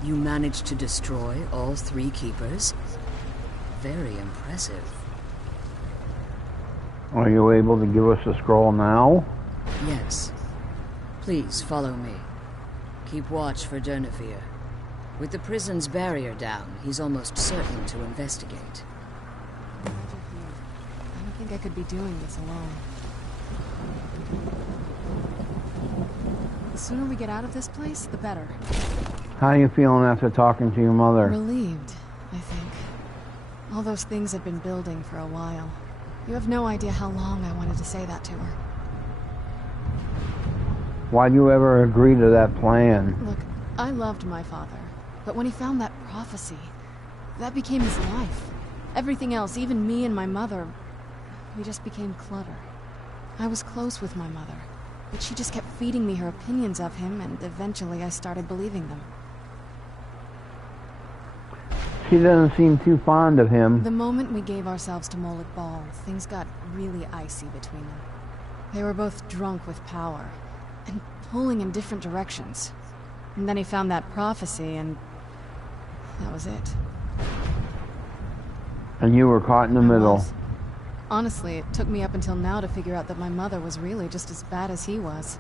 You managed to destroy all 3 keepers? Very impressive. Are you able to give us the scroll now? Yes. Please follow me. Keep watch for Durnevere. With the prison's barrier down, he's almost certain to investigate. I'm glad you're here. I don't think I could be doing this alone. The sooner we get out of this place, the better. How are you feeling after talking to your mother? Relieved, I think. All those things had been building for a while. You have no idea how long I wanted to say that to her. Why'd you ever agree to that plan? Look, I loved my father, but when he found that prophecy, that became his life. Everything else, even me and my mother, we just became clutter. I was close with my mother, but she just kept feeding me her opinions of him, and eventually I started believing them. She doesn't seem too fond of him. The moment we gave ourselves to Molik Bal, things got really icy between them. They were both drunk with power, and pulling in different directions. And then he found that prophecy, and that was it. And you were caught in the middle. Was. Honestly, it took me up until now to figure out that my mother was really just as bad as he was.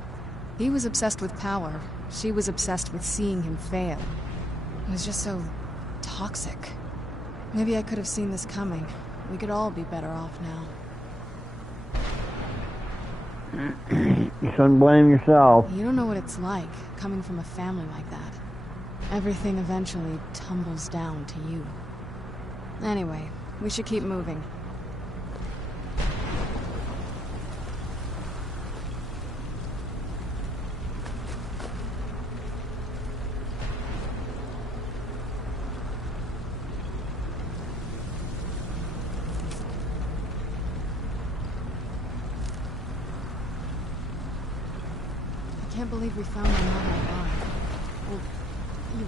He was obsessed with power. She was obsessed with seeing him fail. It was just so toxic. Maybe I could have seen this coming. We could all be better off now. You shouldn't blame yourself. You don't know what it's like, coming from a family like that. Everything eventually tumbles down to you. Anyway, we should keep moving. I can't believe we found my mother alive. Well, you...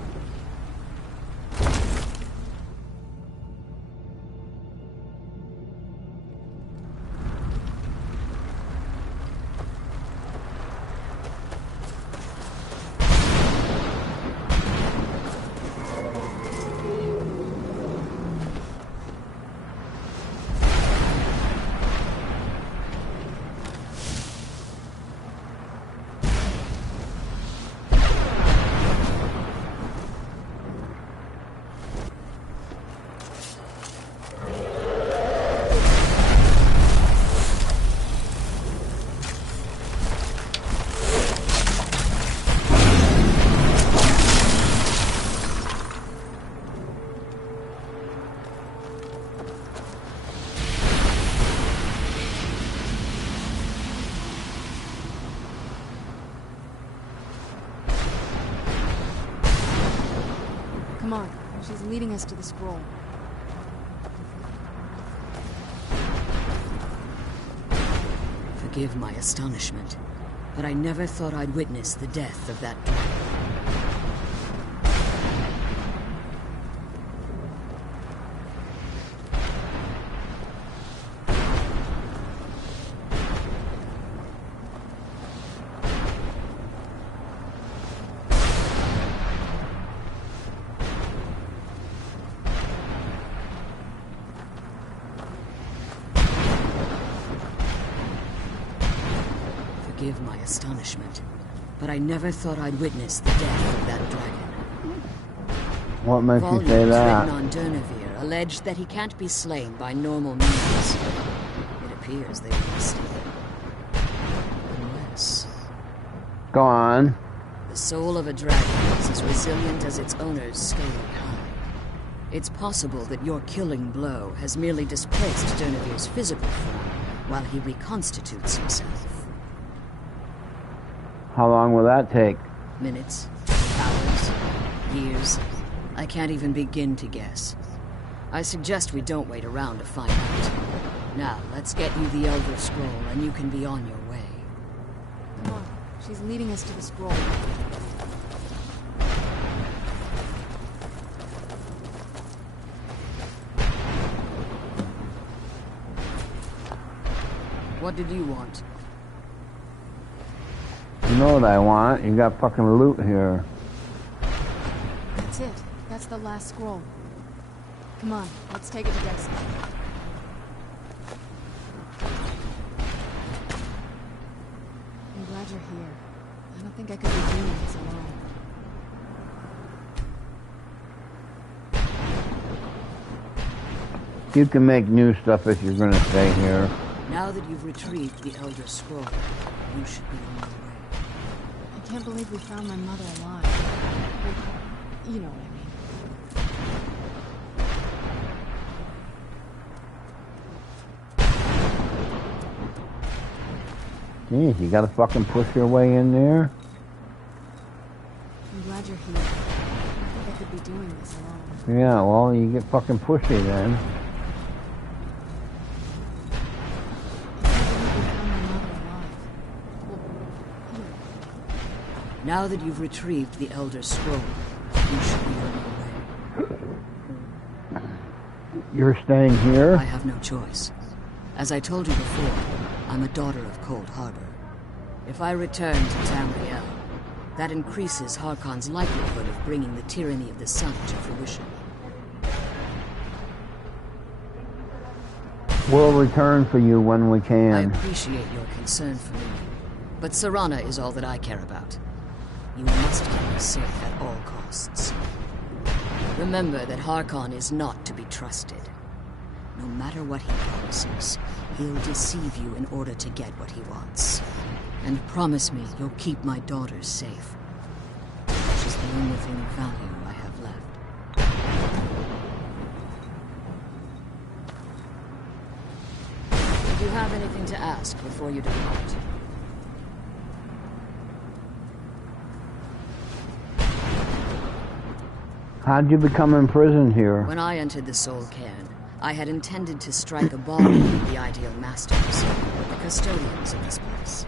Come on, she's leading us to the scroll. Forgive my astonishment, but I never thought I'd witness the death of that dragon. Forgive my astonishment, but I never thought I'd witness the death of that dragon. What makes you say Volumes that? written on Durnevere allege that he can't be slain by normal means. It appears they were mistaken. Unless... Go on. the soul of a dragon is as resilient as its owner's scaly hide. It's possible that your killing blow has merely displaced Durnevere's physical form while he reconstitutes himself. How long will that take? Minutes, hours, years. I can't even begin to guess. I suggest we don't wait around to find out. Now, let's get you the Elder Scroll and you can be on your way. Come on, she's leading us to the scroll. What did you want? You know what I want. You got fucking loot here. That's it. the last scroll. Come on, let's take it to Dexter. I'm glad you're here. I don't think I could be doing this alone. You can make new stuff if you're gonna stay here. Now that you've retrieved the Elder Scroll, you should be on your way. I can't believe we found my mother alive. Well, you know what I mean. Jeez, you gotta fucking push your way in there? I'm glad you're here. I don't think I could be doing this alone. Yeah, well, you get fucking pushy then. Now that you've retrieved the Elder Scroll, you should be on your way. You're staying here? I have no choice. As I told you before, I'm a daughter of Cold Harbor. If I return to Tamriel, that increases Harkon's likelihood of bringing the tyranny of the sun to fruition. We'll return for you when we I can. appreciate your concern for me, but Serana is all that I care about. You must keep her safe at all costs. Remember that Harkon is not to be trusted. No matter what he promises, he'll deceive you in order to get what he wants. And promise me you'll keep my daughter safe. She's the only thing of value I have left. Do you have anything to ask before you depart? How'd you become imprisoned here? When I entered the Soul Cairn, I had intended to strike a bargain with the Ideal Masters, the custodians of this place.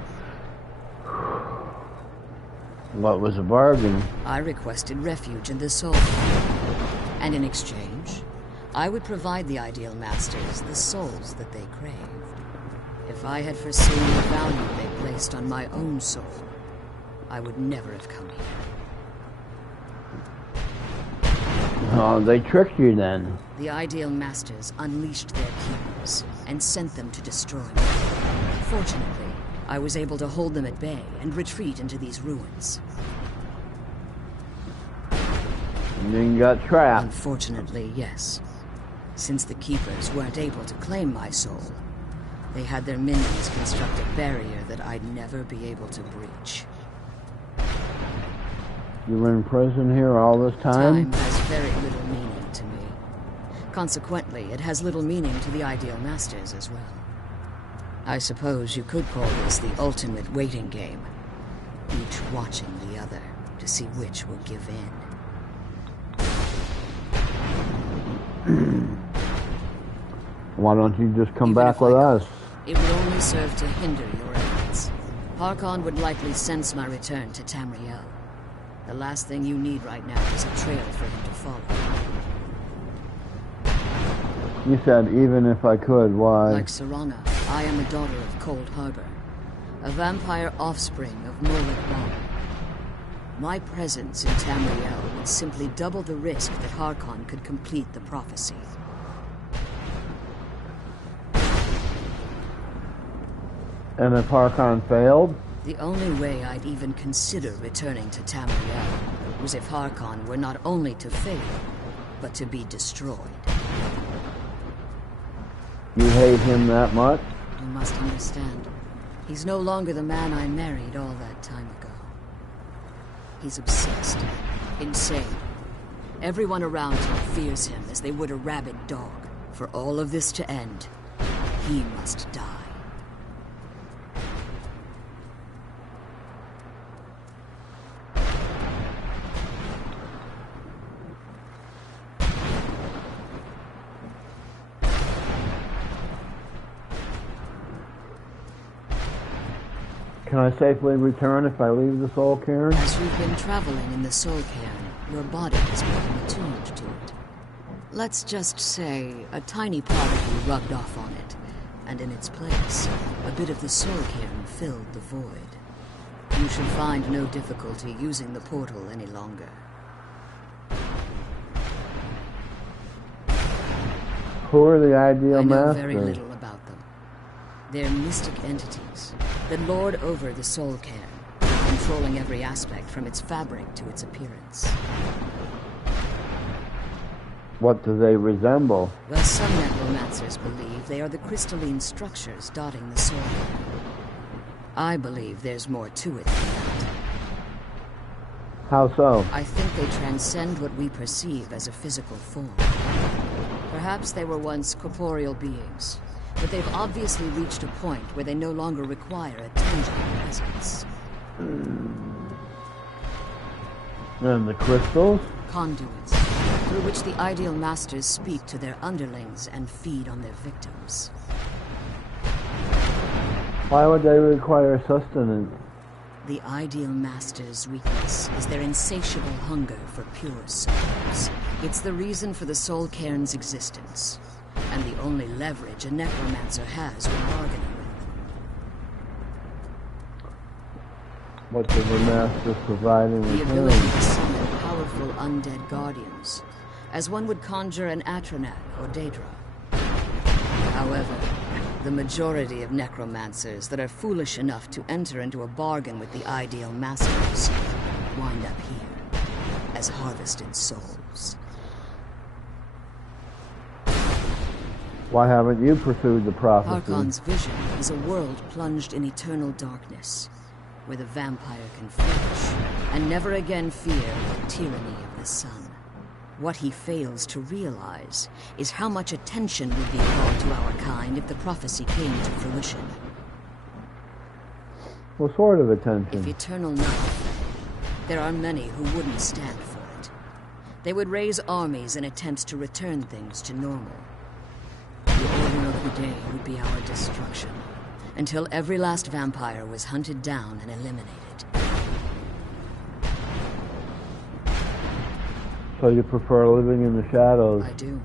What was the bargain? I requested refuge in the Soul Cairn, and in exchange, I would provide the Ideal Masters the souls that they craved. If I had foreseen the value they placed on my own soul, I would never have come here. Oh, they tricked you then. The Ideal Masters unleashed their keepers and sent them to destroy me. Fortunately, I was able to hold them at bay and retreat into these ruins. And then you got trapped. Unfortunately, yes. Since the keepers weren't able to claim my soul, they had their minions construct a barrier that I'd never be able to breach. You were in prison here all this time? Time has very little meaning to me. Consequently, it has little meaning to the Ideal Masters as well. I suppose you could call this the ultimate waiting game, each watching the other to see which will give in. Why don't you just come Even back if with I us? It would only serve to hinder your efforts. Harkon would likely sense my return to Tamriel. The last thing you need right now is a trail for him to follow. You said even if I could, why? Like Serana, I am a daughter of Cold Harbor, a vampire offspring of Molik Bal. My presence in Tamriel would simply double the risk that Harkon could complete the prophecy. And if Harkon failed? The only way I'd even consider returning to Tamriel was if Harkon were not only to fail, but to be destroyed. You hate him that much? You must understand, he's no longer the man I married all that time ago. He's obsessed, insane. Everyone around him fears him as they would a rabid dog. For all of this to end, he must die. Can I safely return if I leave the Soul Cairn? As you've been traveling in the Soul Cairn, your body has become attuned to it. Let's just say a tiny part of you rubbed off on it, and in its place, a bit of the Soul Cairn filled the void. You should find no difficulty using the portal any longer. Who are the ideal I know masters? very little about them. They're mystic entities that lord over the soul cairn, controlling every aspect from its fabric to its appearance. What do they resemble? Well, some necromancers believe they are the crystalline structures dotting the soul cairn. I believe there's more to it than that. How so? I think they transcend what we perceive as a physical form. Perhaps they were once corporeal beings, but they've obviously reached a point where they no longer require a tangible presence. And the crystals? Conduits, through which the ideal masters speak to their underlings and feed on their victims. Why would they require sustenance? The ideal master's weakness is their insatiable hunger for pure souls. It's the reason for the soul cairn's existence, and the only leverage a necromancer has when bargaining with them. What do the masters provide in The return? ability to summon powerful undead guardians, as one would conjure an Atronak or Daedra. However, the majority of necromancers that are foolish enough to enter into a bargain with the ideal masters wind up here as harvested souls. Why haven't you pursued the prophecy? Harkon's vision is a world plunged in eternal darkness, where the vampire can flourish and never again fear the tyranny of the sun. What he fails to realize is how much attention would be called to our kind if the prophecy came to fruition. What sort of If attention? eternal night fell, there are many who wouldn't stand for it. They would raise armies in attempts to return things to normal. The order of the day would be our destruction, until every last vampire was hunted down and eliminated. So you prefer living in the shadows? I do.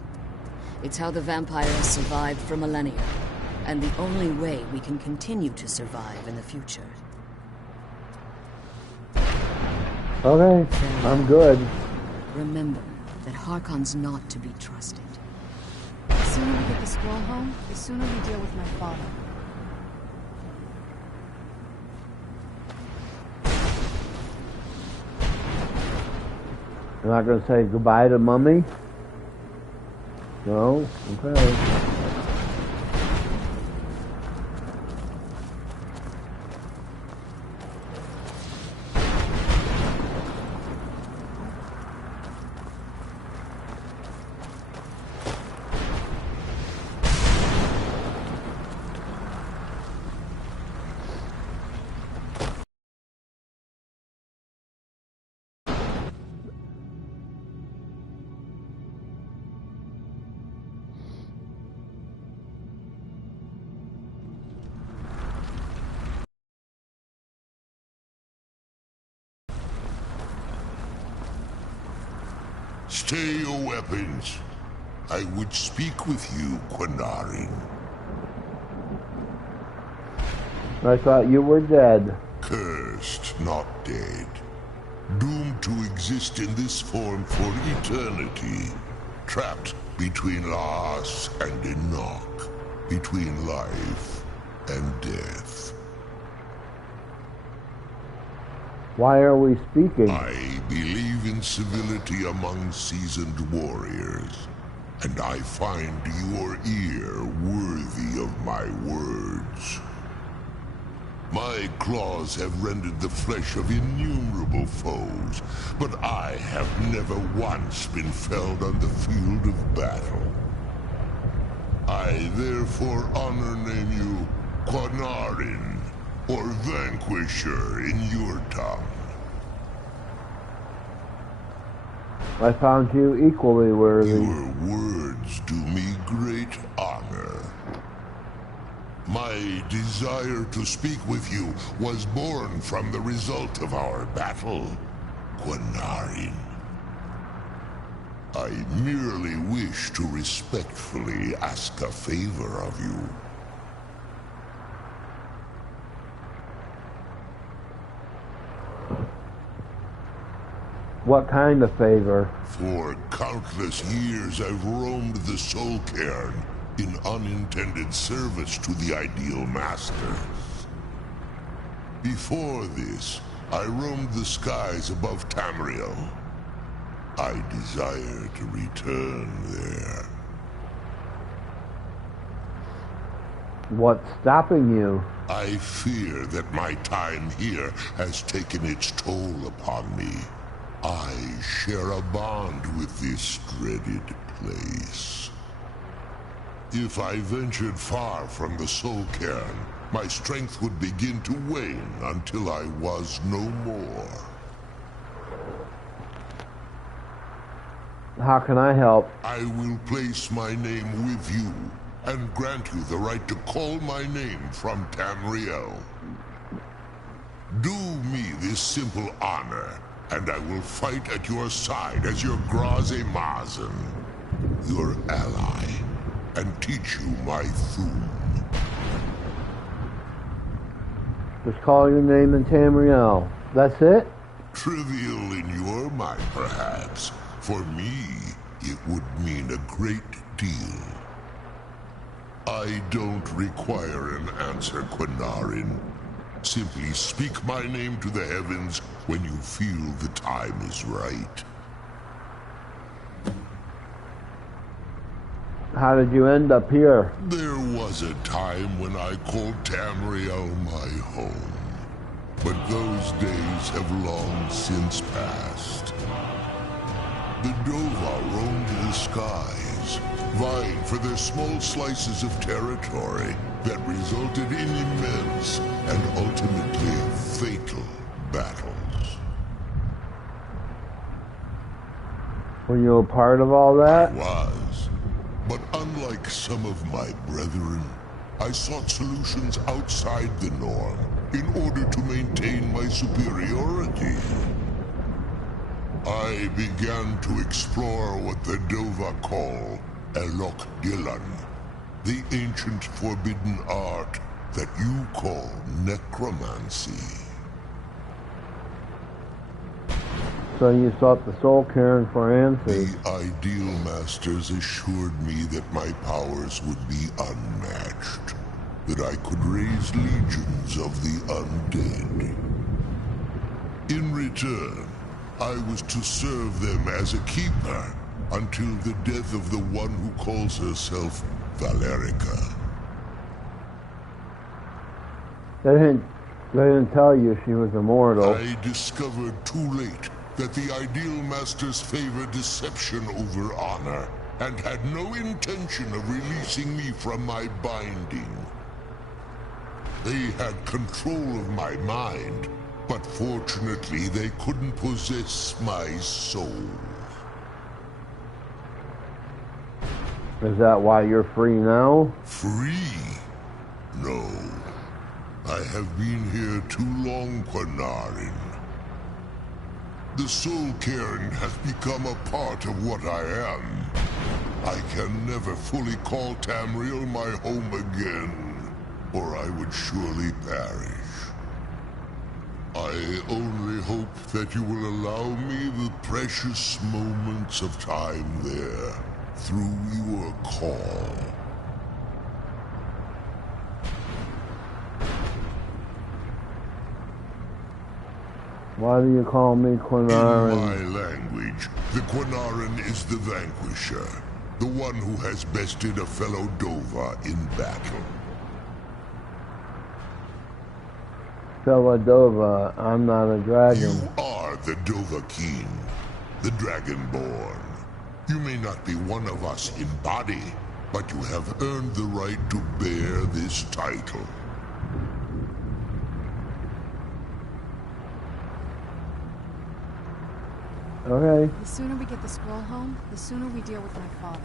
It's how the vampire has survived for millennia, and the only way we can continue to survive in the future. Okay, I'm good. Remember that Harkon's not to be trusted. The sooner we get the scroll home, the sooner we deal with my father. You're not going to say goodbye to Mummy? No? Okay. Stay your weapons. I would speak with you, Quinarin. I thought you were dead. Cursed, not dead. Doomed to exist in this form for eternity. Trapped between Laas and Enoch. Between life and death. Why are we speaking? I believe in civility among seasoned warriors, and I find your ear worthy of my words. My claws have rended the flesh of innumerable foes, but I have never once been felled on the field of battle. I therefore name you Quinarin, or Vanquisher in your tongue. I found you equally worthy. Your words do me great honor. My desire to speak with you was born from the result of our battle, Quinarin. I merely wish to respectfully ask a favor of you. What kind of favor? For countless years, I've roamed the Soul Cairn in unintended service to the Ideal Masters. Before this, I roamed the skies above Tamriel. I desire to return there. What's stopping you? I fear that my time here has taken its toll upon me. I share a bond with this dreaded place. If I ventured far from the Soul Cairn, my strength would begin to wane until I was no more. How can I help? I will place my name with you and grant you the right to call my name from Tamriel. Do me this simple honor, and I will fight at your side as your Graze Mazen, your ally, and teach you my Thum. Just call your name in Tamriel. That's it? Trivial in your mind, perhaps. For me, it would mean a great deal. I don't require an answer, Quinarin. Simply speak my name to the heavens when you feel the time is right. How did you end up here? There was a time when I called Tamriel my home. But those days have long since passed. The Dova roamed the skies, vying for their small slices of territory that resulted in immense and ultimately fatal battles. Were you a part of all that? I was. But unlike some of my brethren, I sought solutions outside the norm in order to maintain my superiority. I began to explore what the Dova call Elok Dylan, the ancient forbidden art that you call necromancy. So you sought the Soul Cairn for answers. The Ideal Masters assured me that my powers would be unmatched, that I could raise legions of the undead. In return, I was to serve them as a keeper until the death of the one who calls herself Valerica. They didn't tell you she was immortal. I discovered too late that the Ideal Masters favor deception over honor, and had no intention of releasing me from my binding. They had control of my mind, but fortunately they couldn't possess my soul. Is that why you're free now? Free? No. I have been here too long, Quinarin. The Soul Cairn has become a part of what I am. I can never fully call Tamriel my home again, or I would surely perish. I only hope that you will allow me the precious moments of time there, through your call. Why do you call me Quinarin? In my language, the Quinarin is the vanquisher, the one who has bested a fellow Dova in battle. Dova, I'm not a dragon. You are the Dova King, the Dragonborn. You may not be one of us in body, but you have earned the right to bear this title. Okay. The sooner we get the scroll home, the sooner we deal with my father.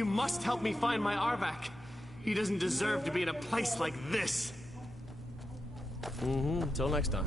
You must help me find my Arvak. He doesn't deserve to be in a place like this. Until next time.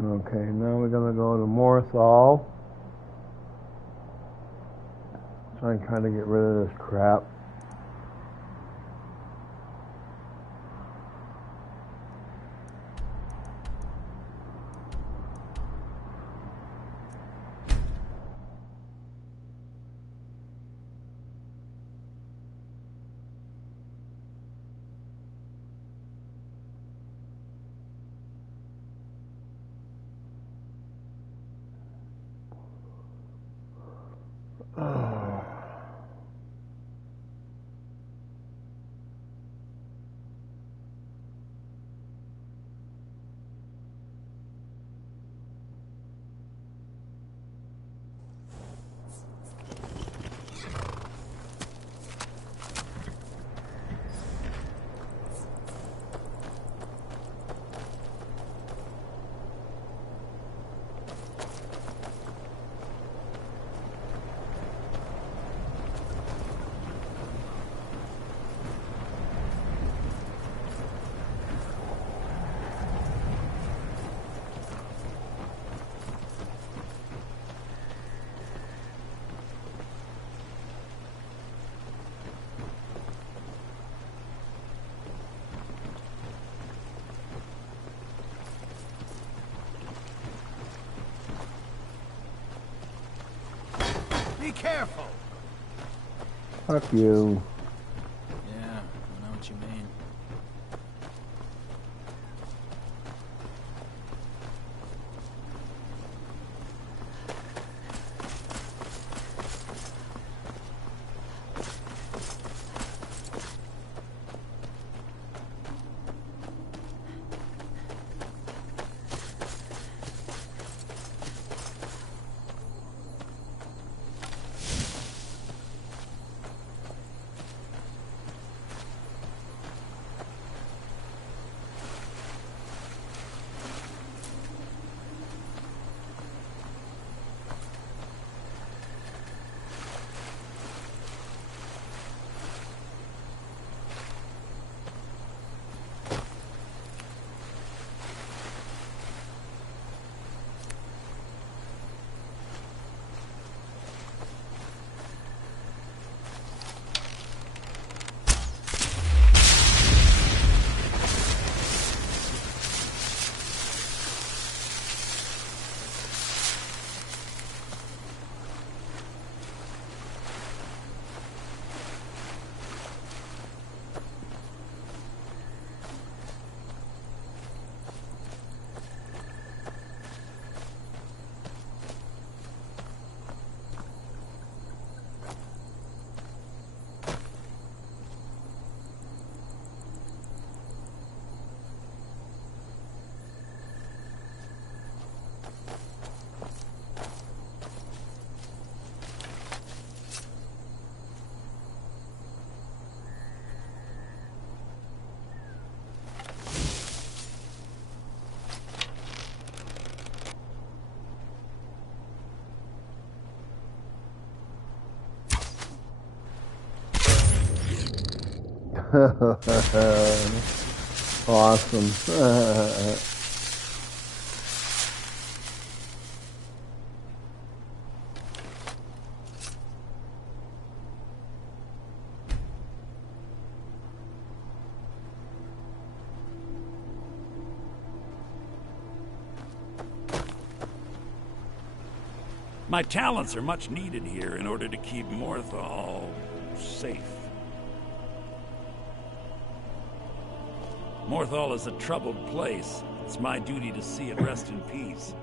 Okay, now we're going to go to Morthal. So I'm trying to get rid of this crap. Be careful. Fuck you. Yeah, I know what you mean. Awesome. My talents are much needed here in order to keep Morthal safe. Morthal is a troubled place. It's my duty to see it rest in peace.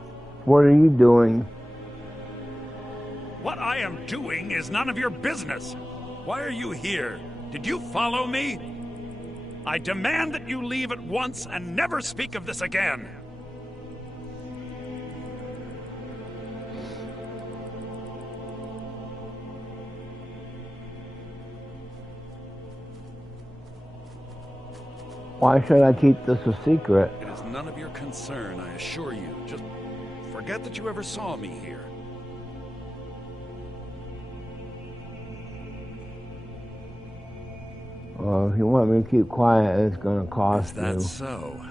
What are you doing? What I am doing is none of your business. Why are you here? Did you follow me? I demand that you leave at once and never speak of this again. Why should I keep this a secret? It is none of your concern, I assure you. Just forget that you ever saw me here. Well, if you want me to keep quiet, it's going to cost Is that you. so?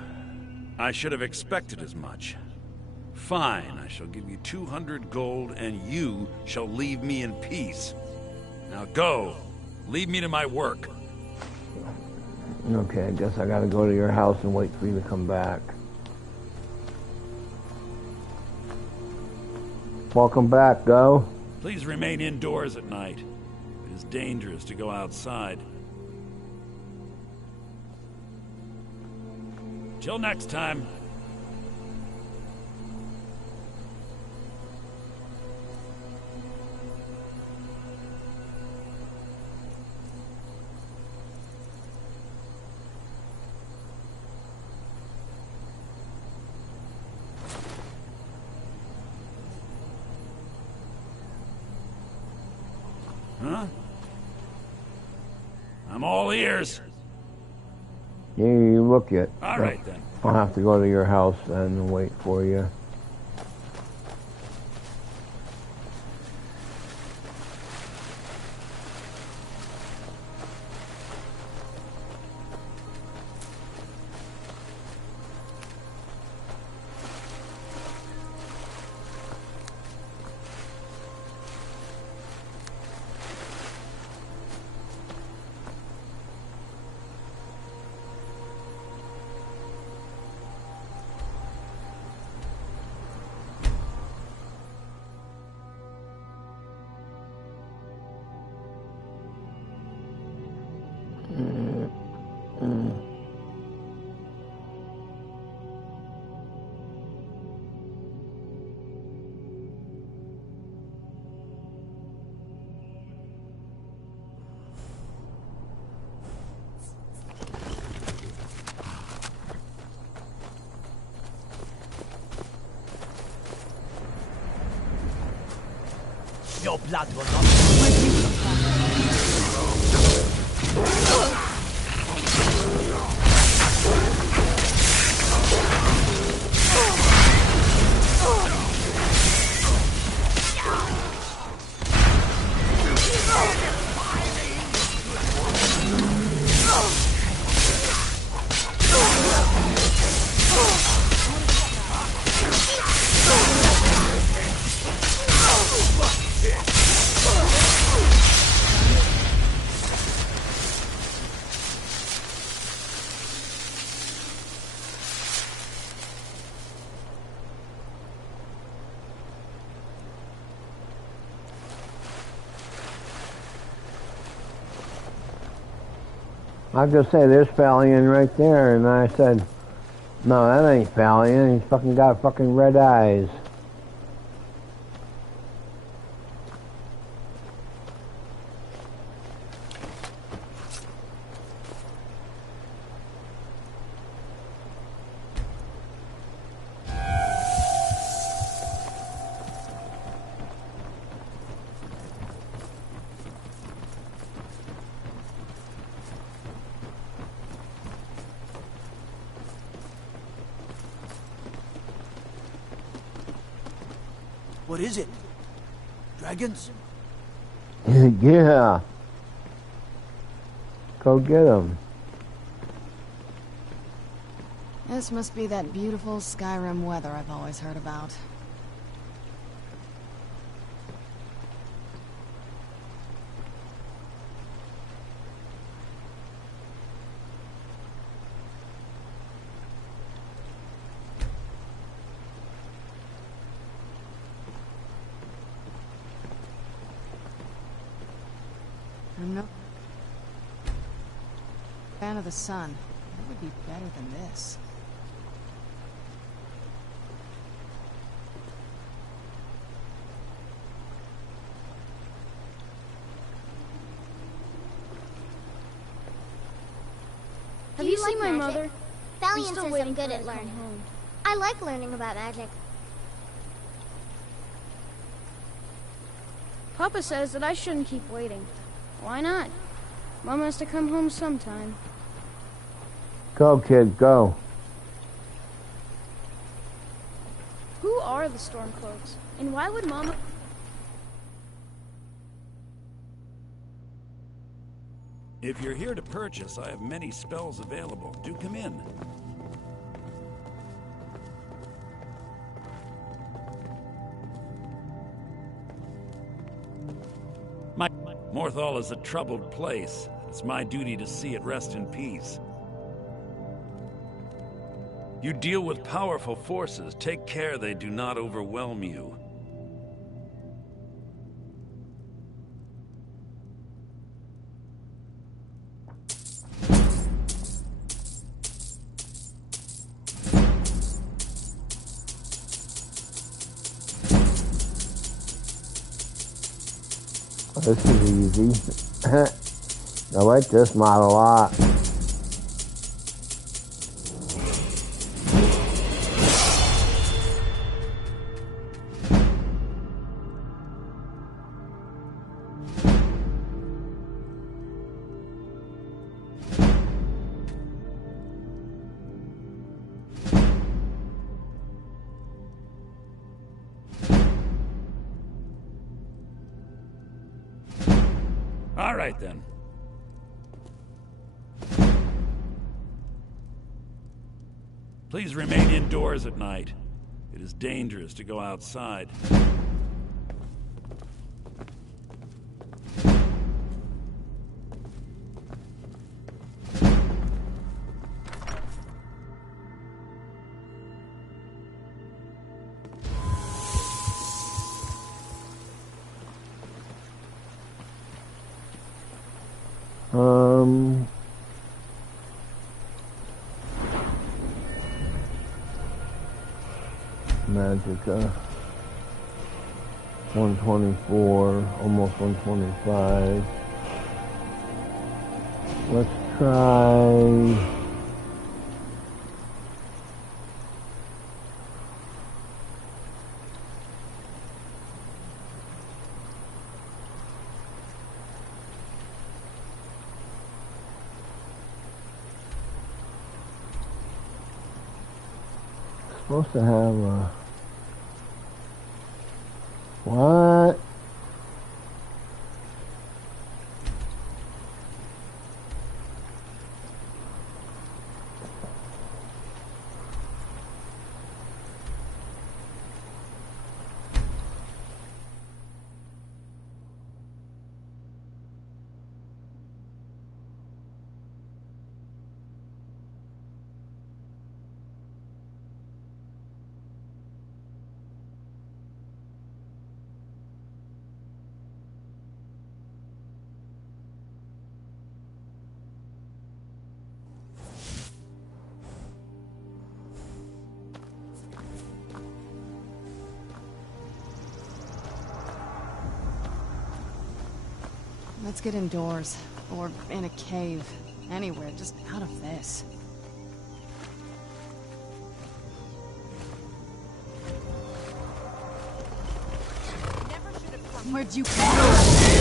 I should have expected as much. Fine, I shall give you 200 gold and you shall leave me in peace. Now go. Leave me to my work. Okay, I guess I gotta go to your house and wait for you to come back. Welcome back, Go. Please remain indoors at night. It is dangerous to go outside. Till next time. Huh? I'm all ears. You look it. All right, then. I'll have to go to your house and wait for you. Your blood will not... I just say there's Valiant right there, and I said, no, that ain't Valiant. He's fucking got fucking red eyes. What is it? Dragons? Yeah. Go get him. This must be that beautiful Skyrim weather I've always heard about. I'm no fan of the sun. It would be better than this. Have you seen my magic? mother? Valiant I'm still says waiting I'm good for her at to come learning. home. I like learning about magic. Papa says that I shouldn't keep waiting. Why not? Mom has to come home sometime. Go, kid, go. Who are the Stormcloaks? And why would Mama... If you're here to purchase, I have many spells available. Do come in. More Northall is a troubled place. It's my duty to see it rest in peace. You deal with powerful forces. Take care they do not overwhelm you. This is easy. I like this mod a lot. All right, then. Please remain indoors at night. It is dangerous to go outside. Magica. 124, almost 125. Let's try... Supposed to have a... What? Let's get indoors. Or in a cave. Anywhere, just out of this. Where'd you come?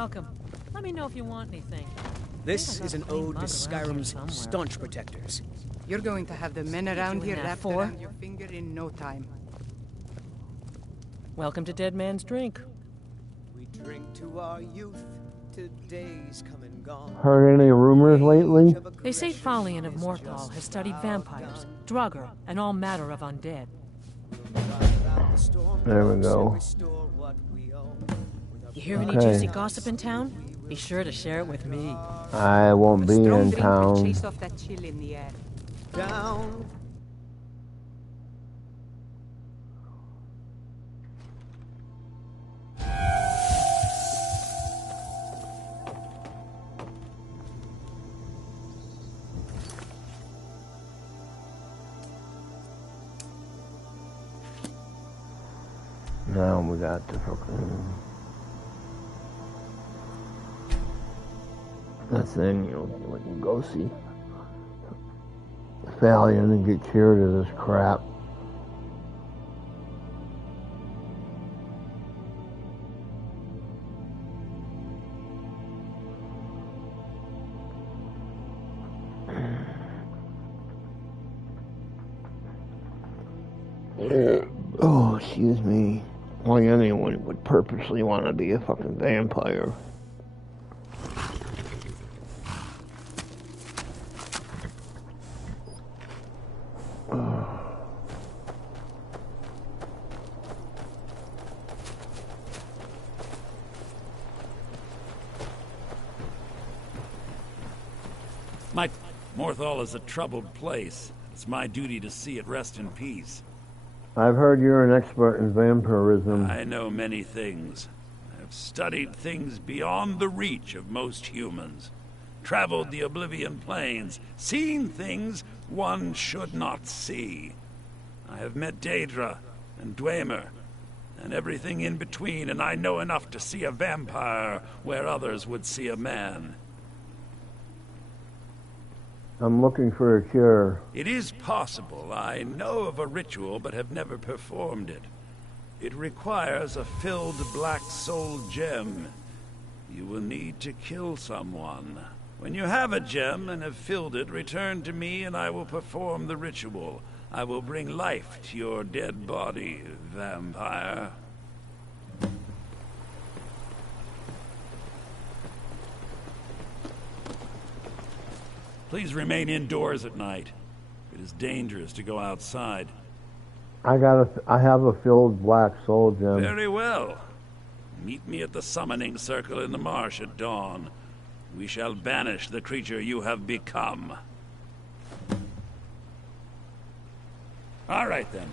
Welcome. Let me know if you want anything. This is an ode to Skyrim's staunch protectors. You're going to have the men around here wrapped for? around your finger in no time. Welcome to Dead Man's Drink. We drink to our youth, to days come and gone. Heard any rumors lately? They say Falion of Morthal has studied vampires, Draugr, and all manner of undead. There we go. You hear any juicy gossip in town? Be sure to share it with me. I won't be in town. Chase off that chill in the air. Down. Now we got the fucking... that thing, you know, we can go see Valiant and get cured of this crap. Oh, excuse me. Why anyone would purposely want to be a fucking vampire? Morthal is a troubled place. It's my duty to see it rest in peace. I've heard you're an expert in vampirism. I know many things. I've studied things beyond the reach of most humans. Traveled the Oblivion Plains, seen things one should not see. I have met Daedra and Dwemer, and everything in between, and I know enough to see a vampire where others would see a man. I'm looking for a cure. It is possible. I know of a ritual, but have never performed it. It requires a filled black soul gem. You will need to kill someone. When you have a gem and have filled it, return to me and I will perform the ritual. I will bring life to your dead body, vampire. Please remain indoors at night. It is dangerous to go outside. I have a filled black soul gem. Very well. Meet me at the summoning circle in the marsh at dawn. We shall banish the creature you have become. All right, then.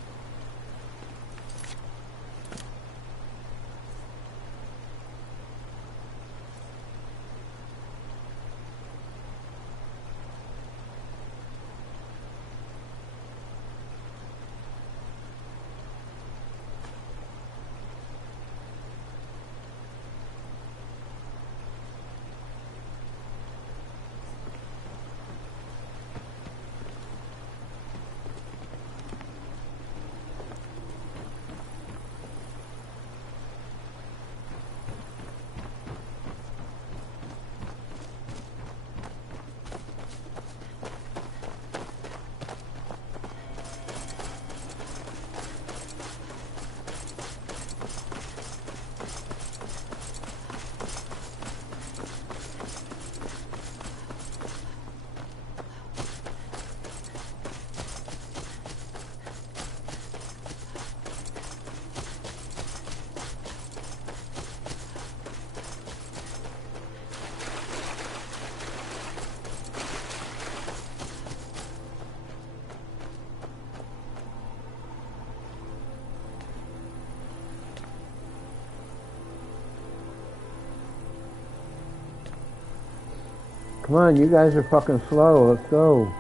Come on, you guys are fucking slow. Let's go.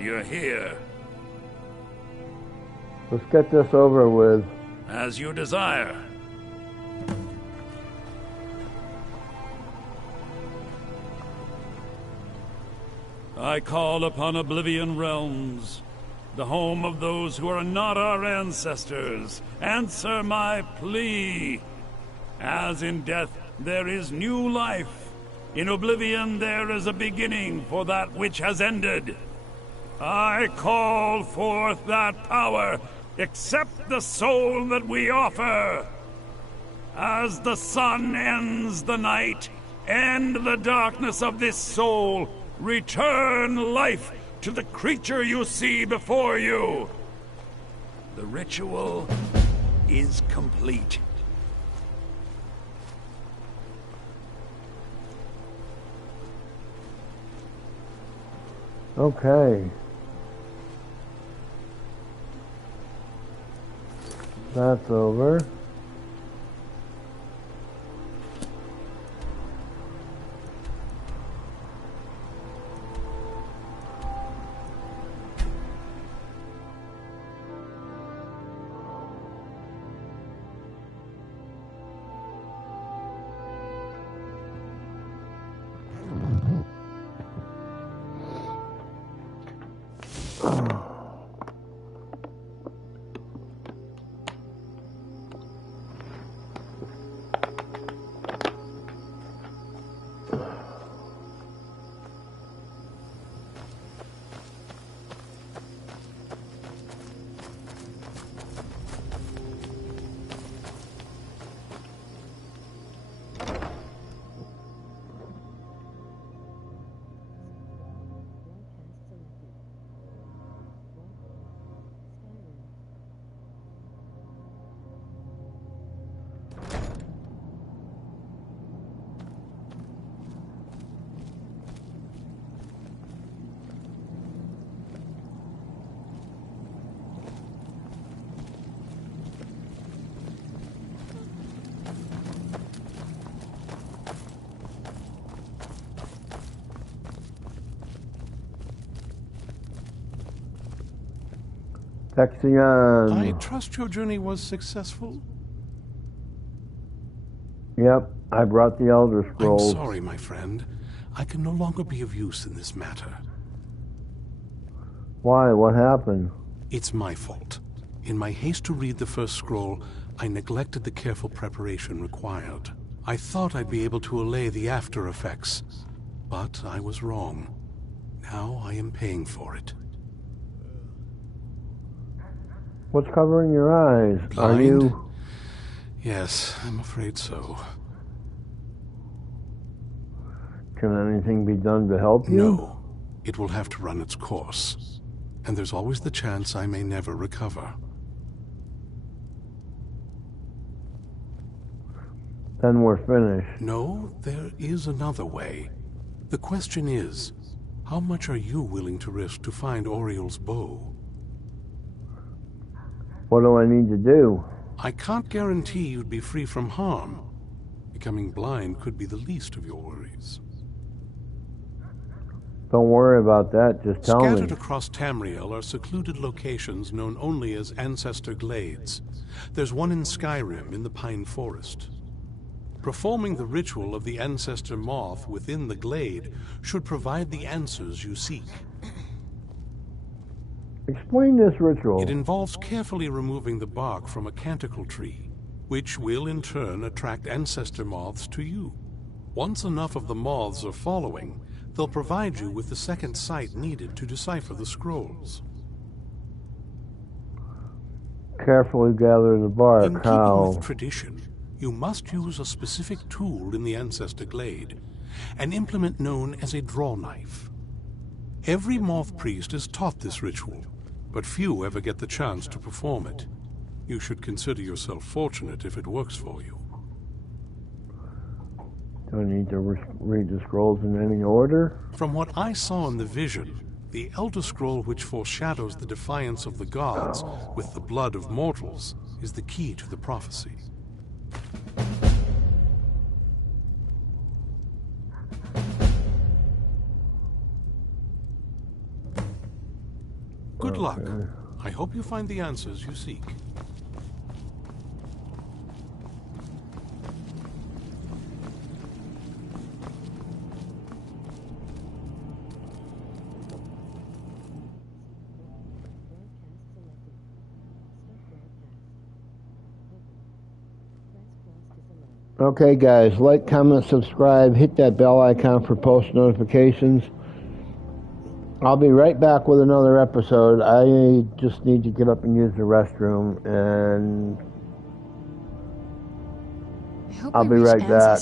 glad you're here. Let's get this over with. As you desire. I call upon Oblivion Realms, the home of those who are not our ancestors. Answer my plea. As in death there is new life, in Oblivion there is a beginning for that which has ended. I call forth that power. Accept the soul that we offer. As the sun ends the night, end the darkness of this soul. Return life to the creature you see before you. The ritual is complete. Okay. That's over. Texion. I trust your journey was successful? Yep, I brought the Elder Scrolls. I'm sorry, my friend. I can no longer be of use in this matter. Why? What happened? It's my fault. In my haste to read the first scroll, I neglected the careful preparation required. I thought I'd be able to allay the after effects, but I was wrong. Now I am paying for it. What's covering your eyes? Blind? Are you... Yes, I'm afraid so. Can anything be done to help you? No. It will have to run its course. And there's always the chance I may never recover. Then we're finished. No, there is another way. The question is, how much are you willing to risk to find Oriel's bow? What do I need to do? I can't guarantee you'd be free from harm. Becoming blind could be the least of your worries. Don't worry about that, just tell me. Scattered across Tamriel are secluded locations known only as Ancestor Glades. There's one in Skyrim in the Pine Forest. Performing the ritual of the Ancestor Moth within the glade should provide the answers you seek. Explain this ritual. It involves carefully removing the bark from a canticle tree, which will in turn attract ancestor moths to you. Once enough of the moths are following, they'll provide you with the second sight needed to decipher the scrolls. Carefully gather the bark. In keeping with tradition, you must use a specific tool in the Ancestor Glade, an implement known as a draw knife. Every moth priest is taught this ritual, but few ever get the chance to perform it. You should consider yourself fortunate if it works for you. Do I need to read the scrolls in any order? From what I saw in the vision, the Elder Scroll which foreshadows the defiance of the gods with the blood of mortals is the key to the prophecy. Good luck. I hope you find the answers you seek. Okay, guys, like, comment, subscribe, hit that bell icon for post notifications. I'll be right back with another episode. I just need to get up and use the restroom, and I'll be right back.